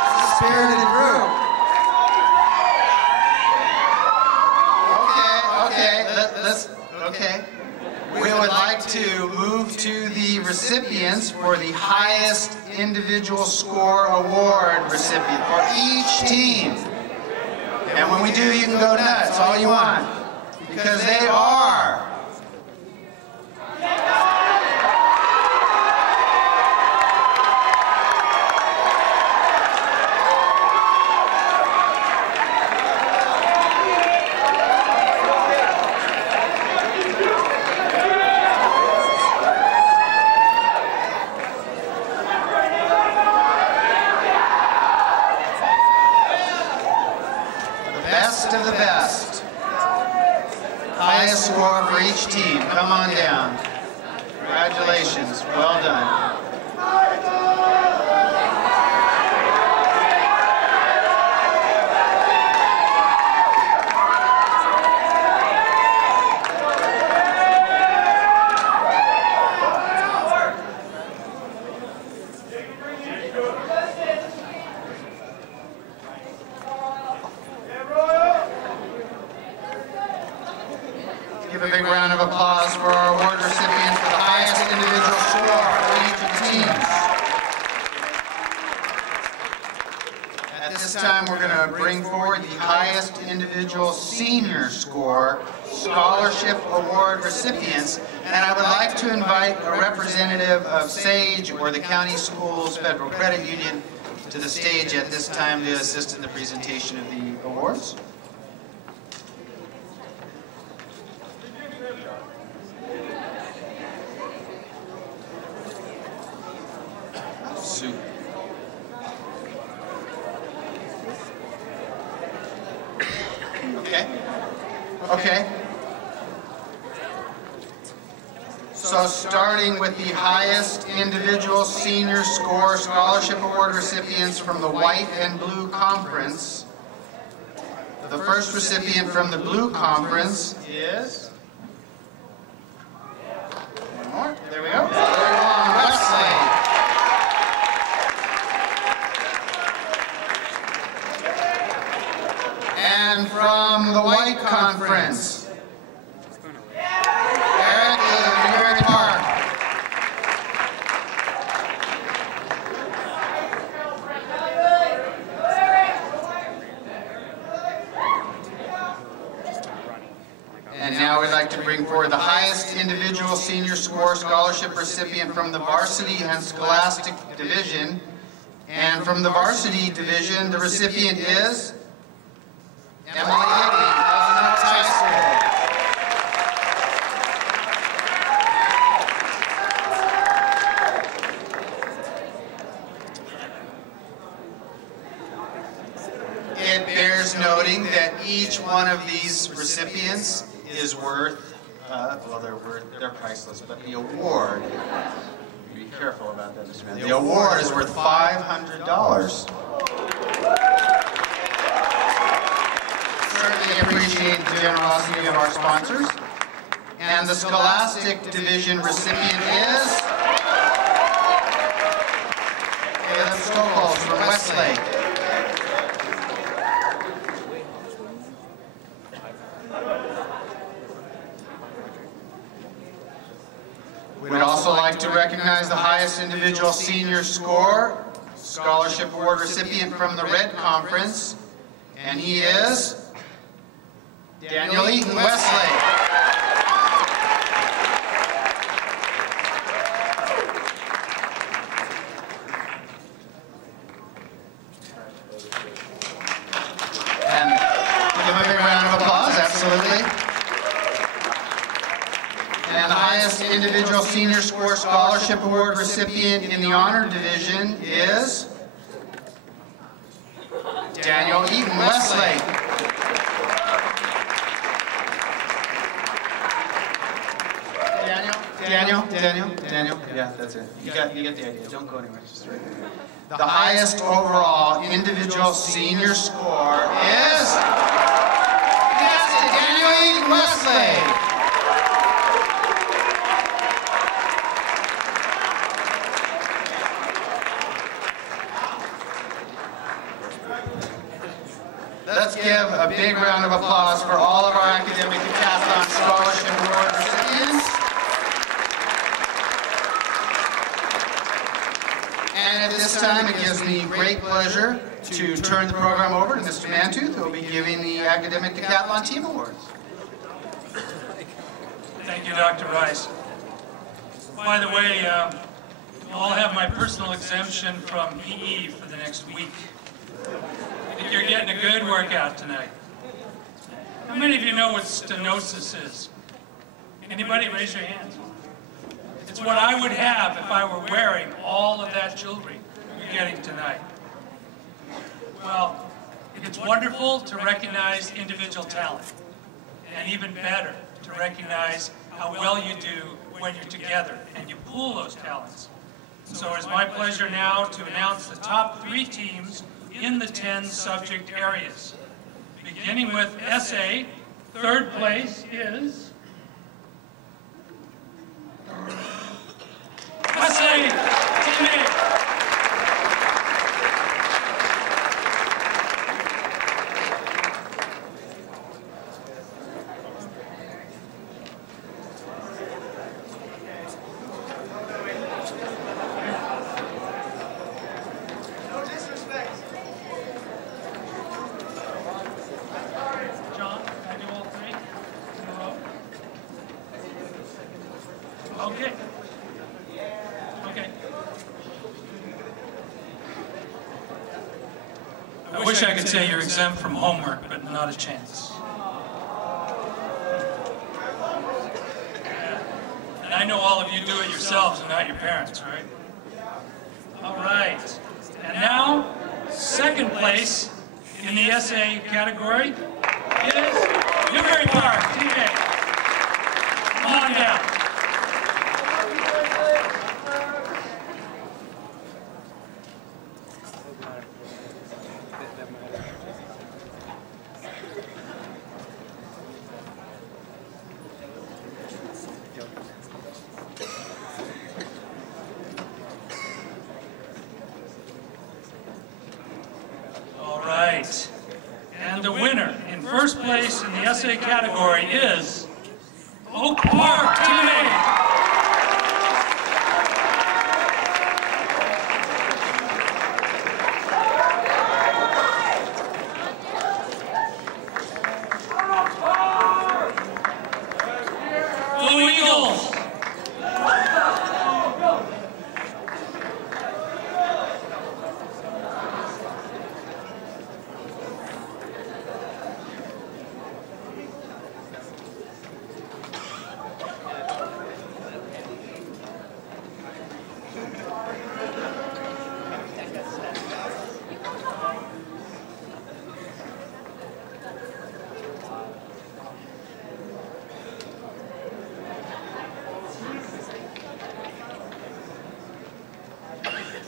It's a spirited group. Okay. We would like to move to the recipients for the highest individual score award recipient for each team. And when we do, you can go nuts all you want, because they are of the best. Highest score for each team. Come on down. Congratulations. Well done. Give a big round of applause for our award recipients for the highest individual score for each of the teams. At this time, we're going to bring forward the highest individual senior score scholarship award recipients, and I would like to invite a representative of SAGE, or the County Schools Federal Credit Union, to the stage at this time to assist in the presentation of the awards. Okay. So starting with the highest individual senior score scholarship award recipients from the White and Blue Conference. The first recipient from the Blue Conference is... One more. There we go. Wesley. And from the White Conference, Eric Newberry Park. And now we'd like to bring forward the highest individual senior score scholarship recipient from the Varsity and Scholastic Division. And from the Varsity Division, the recipient is Emily Iggy, Elsinore High School. It bears noting that each one of these recipients is worth, well, they're priceless, but the award, be careful about that, Mr. Mann. The award is worth $500. Certainly appreciate the generosity of our sponsors. And the Scholastic Division recipient is Caleb Stokols from Westlake. We'd also like to recognize the highest individual senior score scholarship award recipient from the Red Conference, and he is Daniel Eaton, Westlake. And give him a big round of applause, absolutely. And the highest individual senior score scholarship award recipient in the honor division is Daniel Eaton, Westlake. Daniel, yeah, that's it. You get the idea. Don't go anywhere. Just right there. The highest overall individual senior score is Daniel Wesley. Let's give a big round of applause for all of our academic decathlon scholarship award recipients. And at this time, it gives me great pleasure to turn the program over to Mr. Mantooth, who will be giving the academic decathlon team awards. Thank you, Dr. Rice. By the way, you all have my personal exemption from PE for the next week. I think you're getting a good workout tonight. How many of you know what stenosis is? Anybody raise your hands? It's what I would have if I were wearing all of that jewelry you're getting tonight. Well, it's wonderful to recognize individual talent, and even better to recognize how well you do when you're together and you pool those talents. So it's my pleasure now to announce the top 3 teams in the 10 subject areas. Beginning with SA, third place is Wesley, Team A. I wish I could say you're exempt from homework, but not a chance. And I know all of you do it yourselves and not your parents, right? All right. And now, second place in the SA category is Newbury Park, Team A. Come on down. And the winner in first place in the SA category is Oak Park, Team A.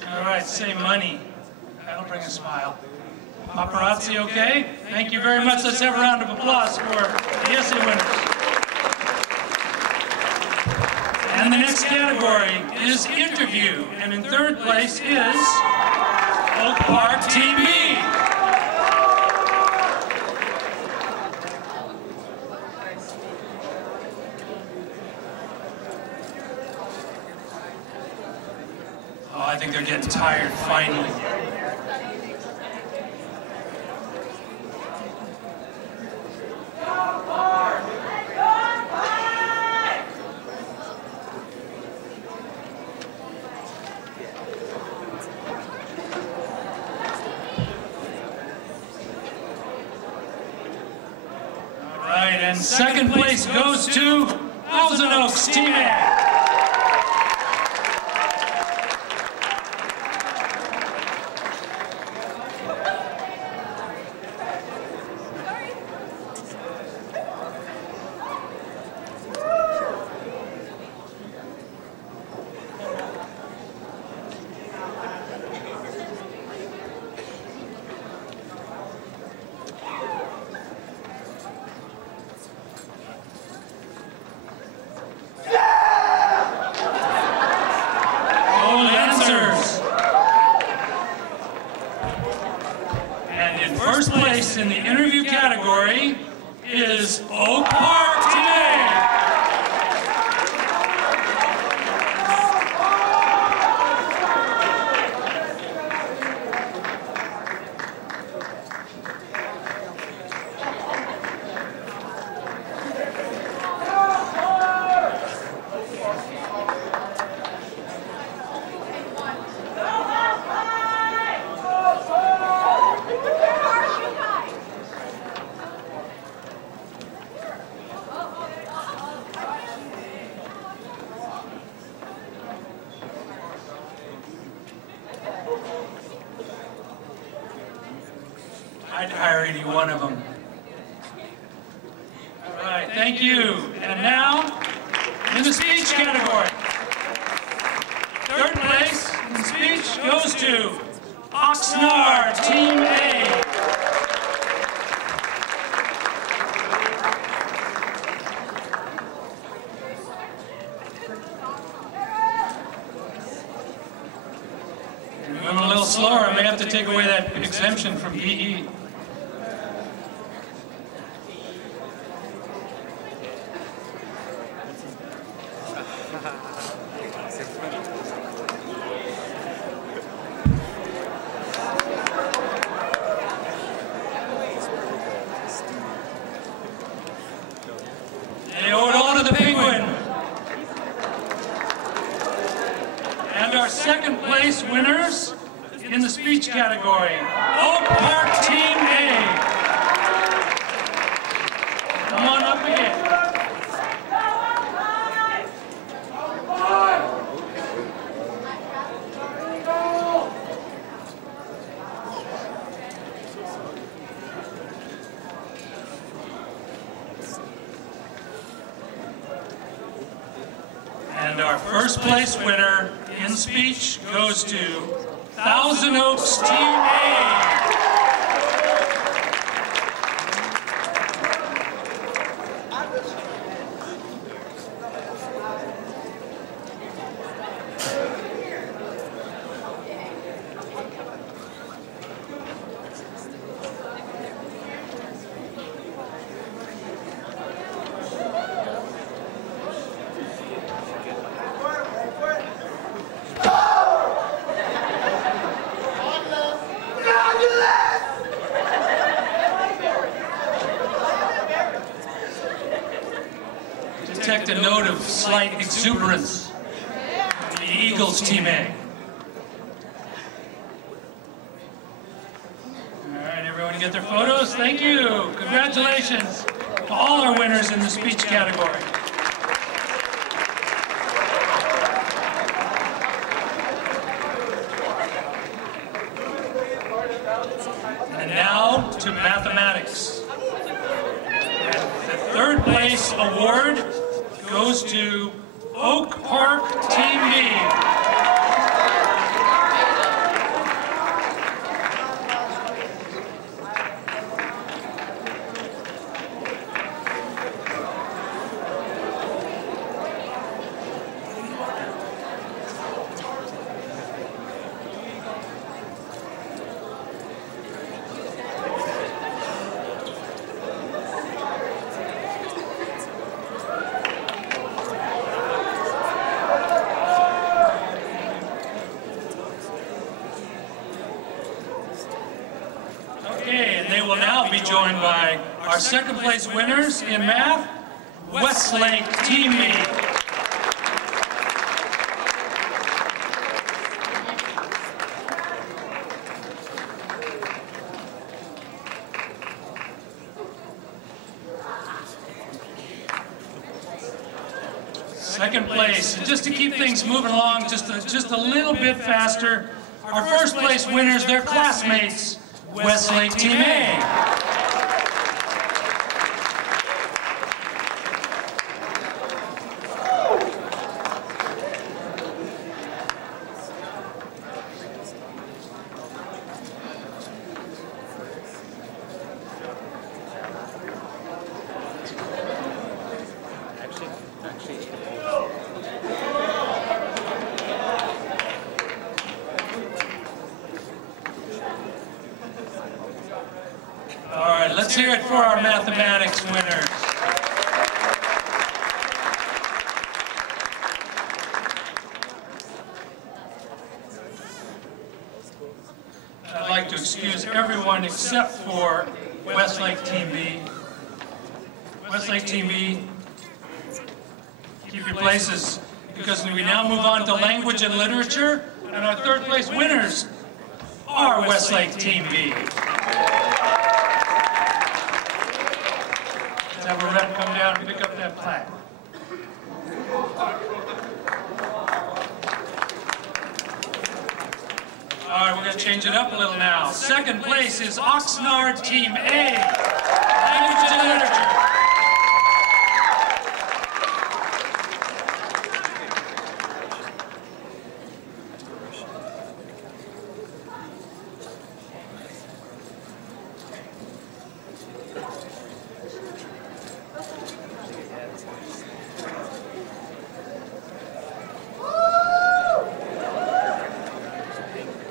All right, say money. That'll bring a smile. Paparazzi, okay? Thank you very much. Let's have a round of applause for the essay winners. And the next category is interview. And in third place is Oak Park Team B. Oh, I think they're getting tired finally. All right, and second place goes to Thousand Oaks Team A. place in the interview category is Oak Park today. I'd hire any one of them. All right, thank you. And now, in the speech category, third place in speech goes to Oxnard, Team A. Going a little slower, I may have to take away that exemption from PE. They owe it all to the penguin. And our second place winners in the speech category, Oak Park Team A. Come on up again. And our first place winner in speech goes to Thousand Oaks Team A. Detect a note of slight exuberance in the Eagles Team A. All right, everyone get their photos. Thank you. Congratulations to all our winners in the speech category. And now to mathematics. And the third place award goes to Oak Park Team B. Okay, and they will now be joined by our second place winners in math, Westlake Team B. Second place, just to keep things moving along just a little bit faster, our first place winners, their classmates, Westlake Team A. Let's hear it for our mathematics winners. I'd like to excuse everyone except for Westlake Team B. Westlake Team B, keep your places, because we now move on to language and literature, and our third place winners are Westlake Team B. Let's have a rep come down and pick up that plaque. All right, we're going to change it up a little now. Second place is Oxnard Team A, language and literature.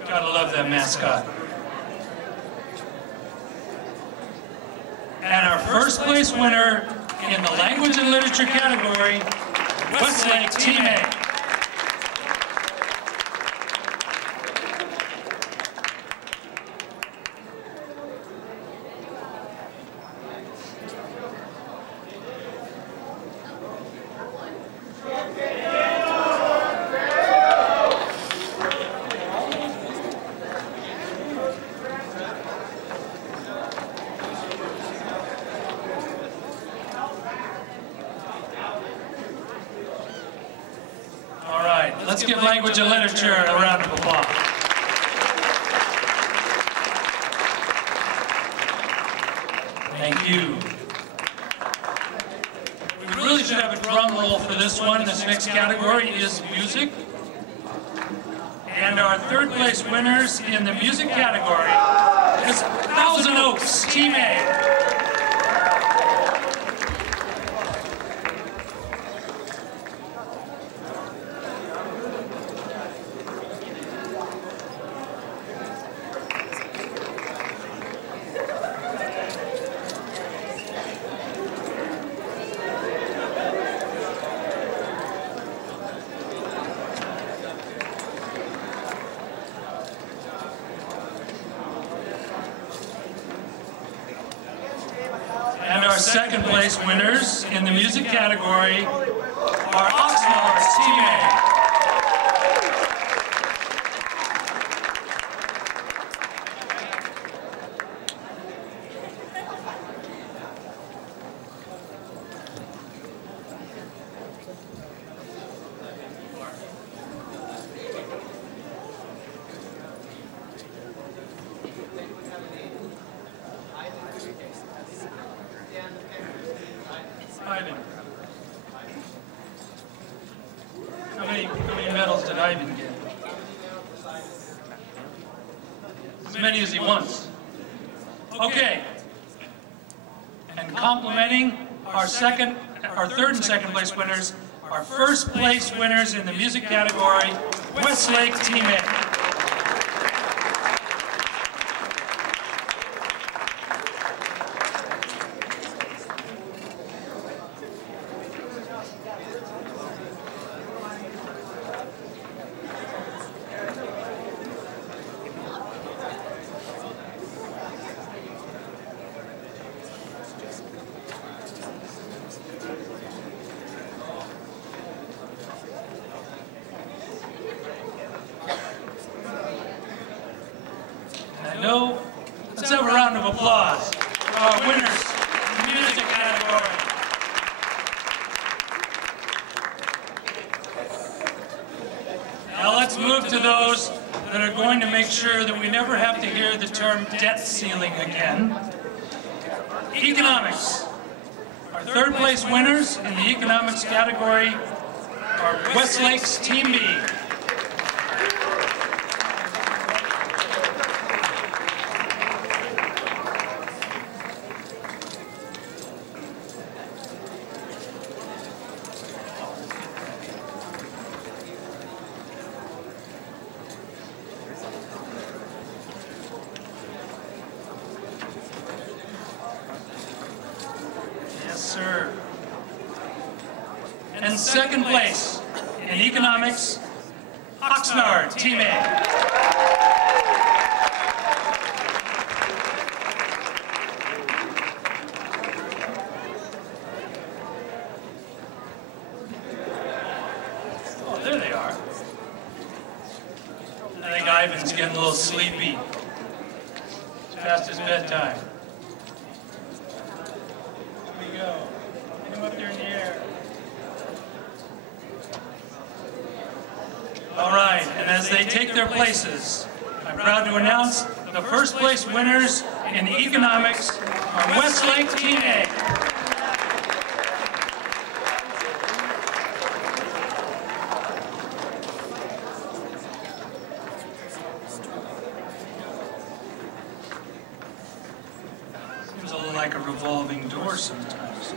Gotta love that mascot. And our first place winner in the language and literature category, Westlake Team A. Let's give language and literature a round of applause. Thank you. We really should have a drum roll for this one. This next category is music. And our third place winners in the music category is Thousand Oaks Team A. And our second place winners in the music category are Oxnard Team A. Ivan. How many medals did Ivan get? As many as he wants. Okay. And complimenting our third and second place winners, our first place winners in the music category, Westlake Team A. No. Let's have a round of applause for our winners in the music category. Now let's move to those that are going to make sure that we never have to hear the term debt ceiling again. Economics. Our third place winners in the economics category are Westlake's Team B. And second place in economics, Oxnard, Team A. Oh, there they are. I think Ivan's getting a little sleepy. It's past his bedtime. Here we go. Get him up there in the air. All right, and as they take their places, I'm proud to announce the first place winners in economics are Westlake Team A. Seems a little like a revolving door sometimes.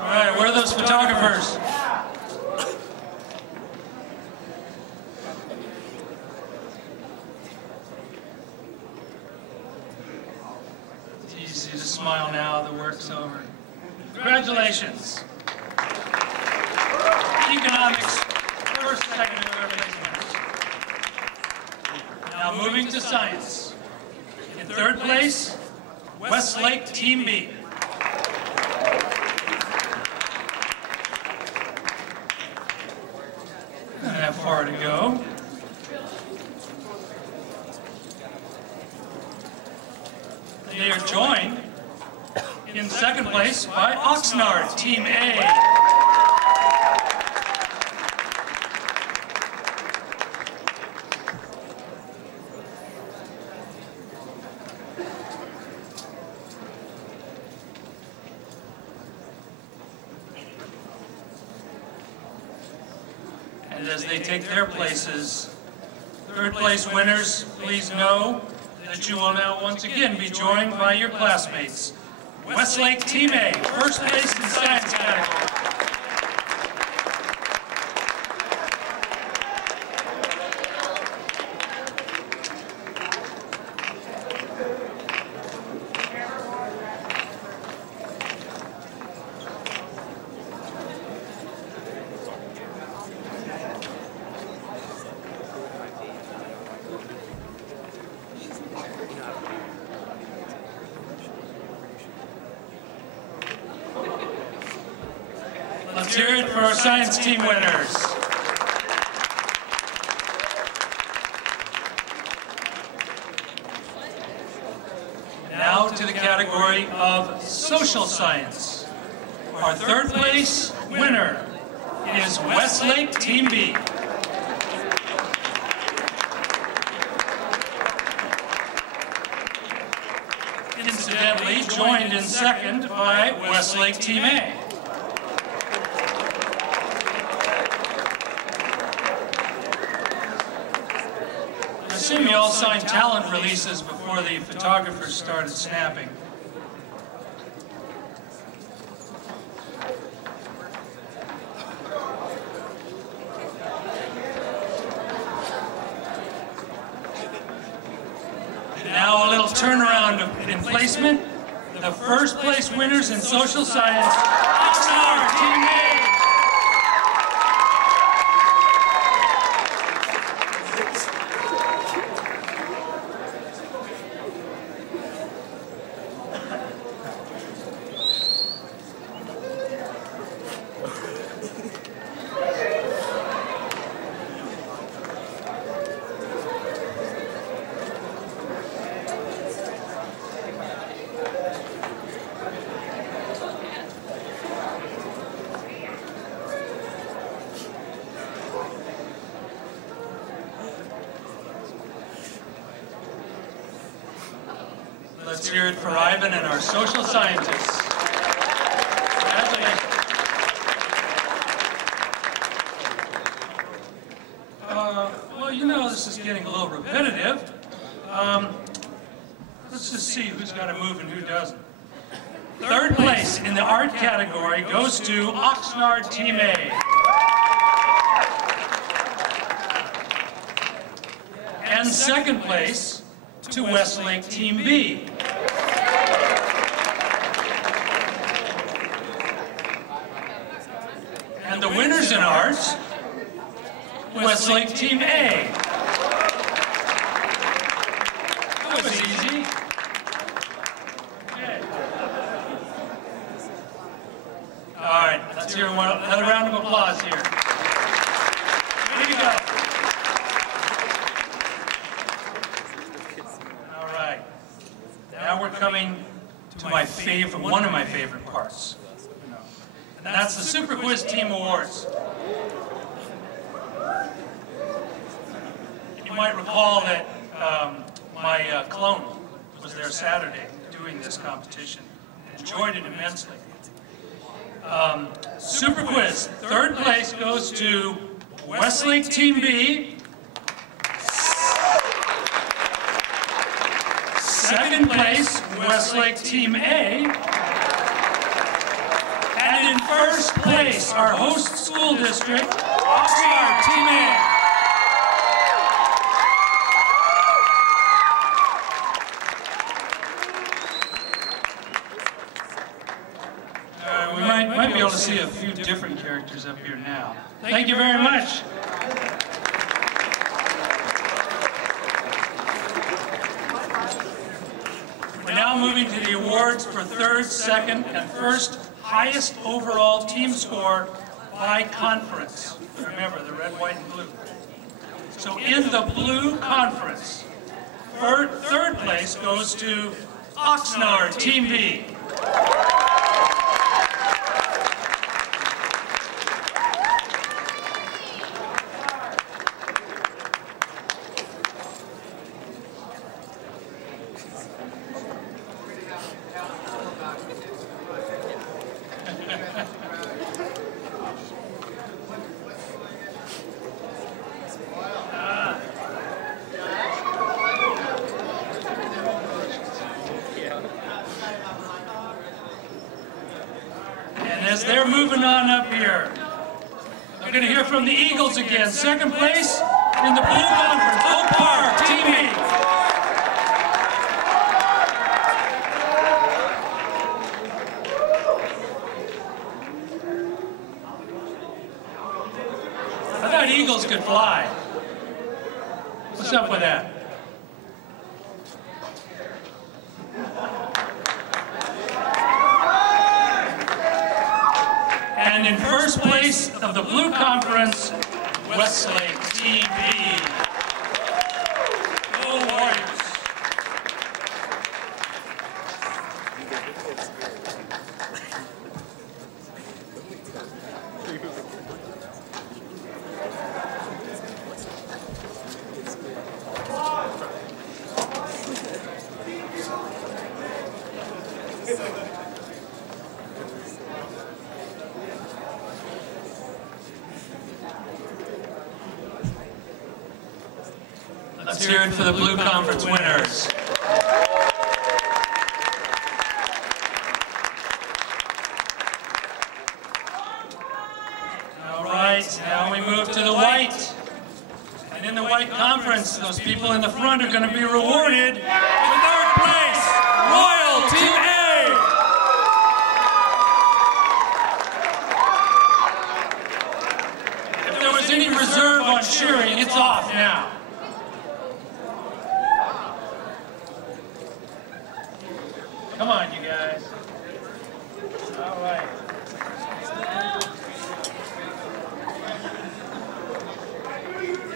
All right, where are those photographers? It's easy to smile now, the work's over. Congratulations. Economics, first, second, and third place winners. Now moving to science. In third place, Westlake Team B. Not that far to go. They are joined in second place by Oxnard, Team A. And as they take their places, third place winners, please know that you will now once again be joined by your classmates. Westlake Team A, first place in science category. Let's hear it for our science team winners. Now to the category of social science. Our third place winner is Westlake Team B. Incidentally, joined in second by Westlake Team A. I assume you all signed talent releases before the photographers started snapping. Now a little turnaround in placement. The first place winners in social science, Oxnard Team A. Let's hear it for Ivan and our social scientists. Congratulations. Well, you know, this is getting a little repetitive. Let's just see who's got to move and who doesn't. Third place in the art category goes to Oxnard Team A. And second place to Westlake Team B. And the winners in arts, Westlake Team A. That was easy. Okay. All right, let's hear another round of applause here. Way to go. All right. Now we're coming to my favorite, one of my favorite parts. And that's the Super Quiz Team Awards. You might recall that my clone was there Saturday doing this competition. Enjoyed it immensely. Super Quiz, third place goes to Westlake Team B. Second place, Westlake Team A. And in first place, our host school district, Oxnard Team A. We might be able to see a few different characters up here now. Thank you very much. We're now moving to the awards for third, second, and first highest overall team score by conference. Remember, the red, white, and blue. So in the blue conference, third place goes to Oxnard Team B. As they're moving on up here, we're going to hear from the Eagles again. Second place in the blue conference, Oak Park, Team E. I thought Eagles could fly. What's up with that? And in first place of the blue conference, Westlake Team B. Go Warriors. Let's hear it for the Blue Conference winners. All right, now we move to the white. And in the white conference, those people in the front are going to be rewarded with third place, Royal Team A. If there was any reserve on cheering, it's off now. Come on, you guys. All right.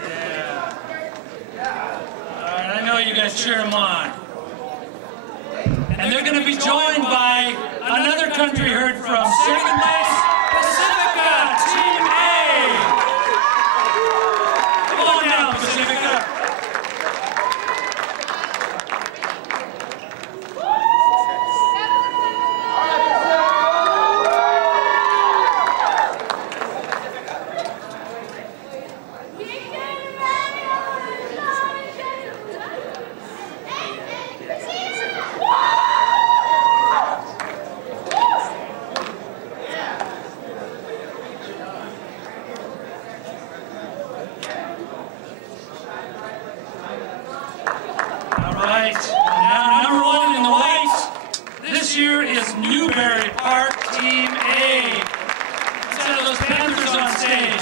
Yeah. All right, I know you guys cheer them on. And they're going to be joined by another country heard from. Second place, Pacifica, Team A. Come on now, Pacifica. Newberry Park Team A. Let's have those Panthers on stage.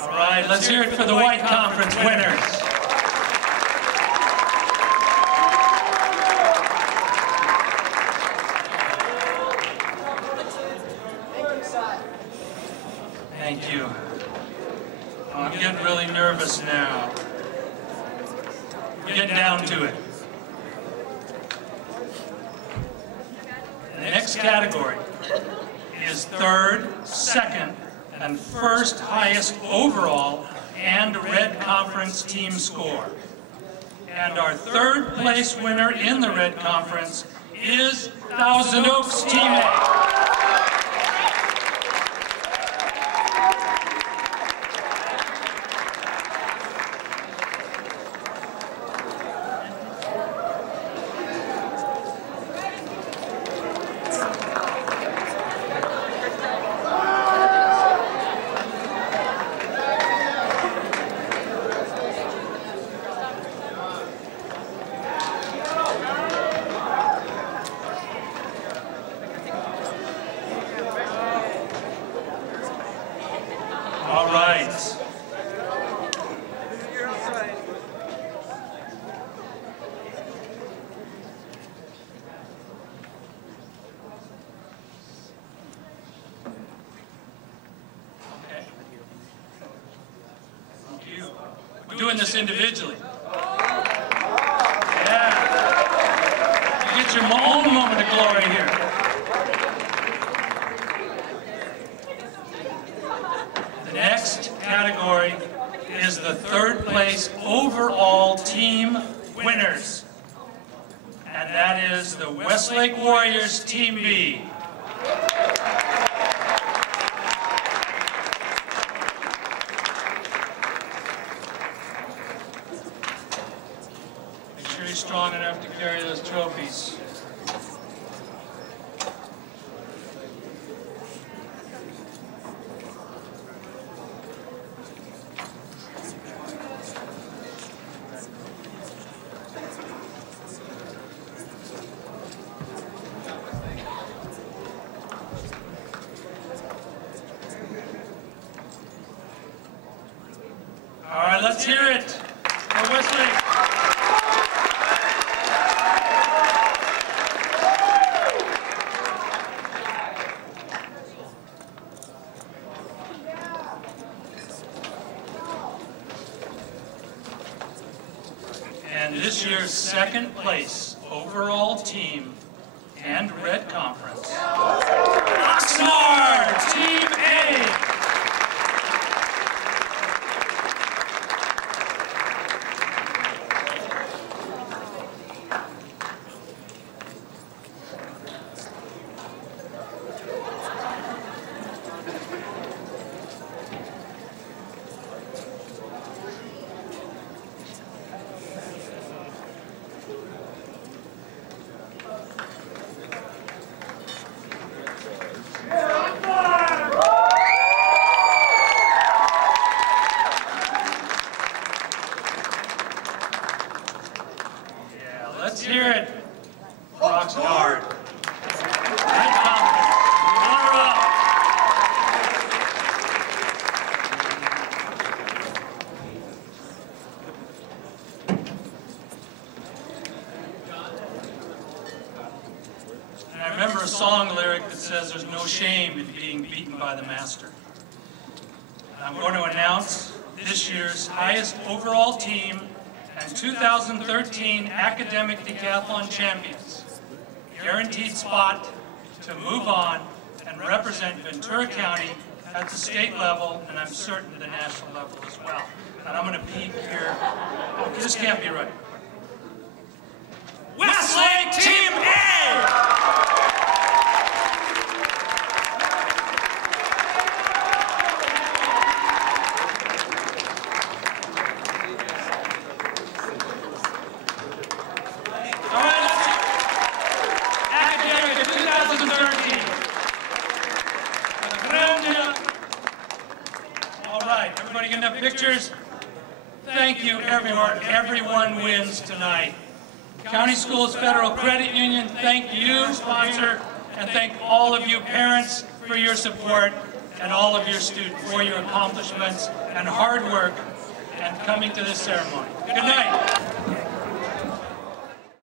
All right, let's hear it for the White Conference winners. Thank you. Oh, I'm getting really nervous now. Get down to it. The next category is third, second, and first highest overall and Red Conference team score. And our third place winner in the Red Conference is Thousand Oaks Team A. All right. Okay. Thank you. We're doing this individually. Yeah. You get your own moment of glory here. The next category is the third place overall team winners. And that is the Westlake Warriors Team B. Make sure you're strong enough to carry those trophies. All right, let's hear it for Westlake. And this year's second place overall team and Red Conference, Oxnard Team A. Let's hear it for Oxnard. Red Conference, runner up. And I remember a song lyric that says there's no shame in being beaten by the master. And I'm going to announce this year's highest overall team and 2013 academic decathlon champions. Guaranteed spot to move on and represent Ventura County at the state level, and I'm certain the national level as well. And I'm going to peek here. Oh, this can't be right. Westlake Team A! right, everybody get enough pictures? Thank you, everyone. Everyone wins tonight. County Schools Federal Credit Union, thank you, sponsor, and thank all of you parents for your support and all of your students for your accomplishments and hard work and coming to this ceremony. Good night.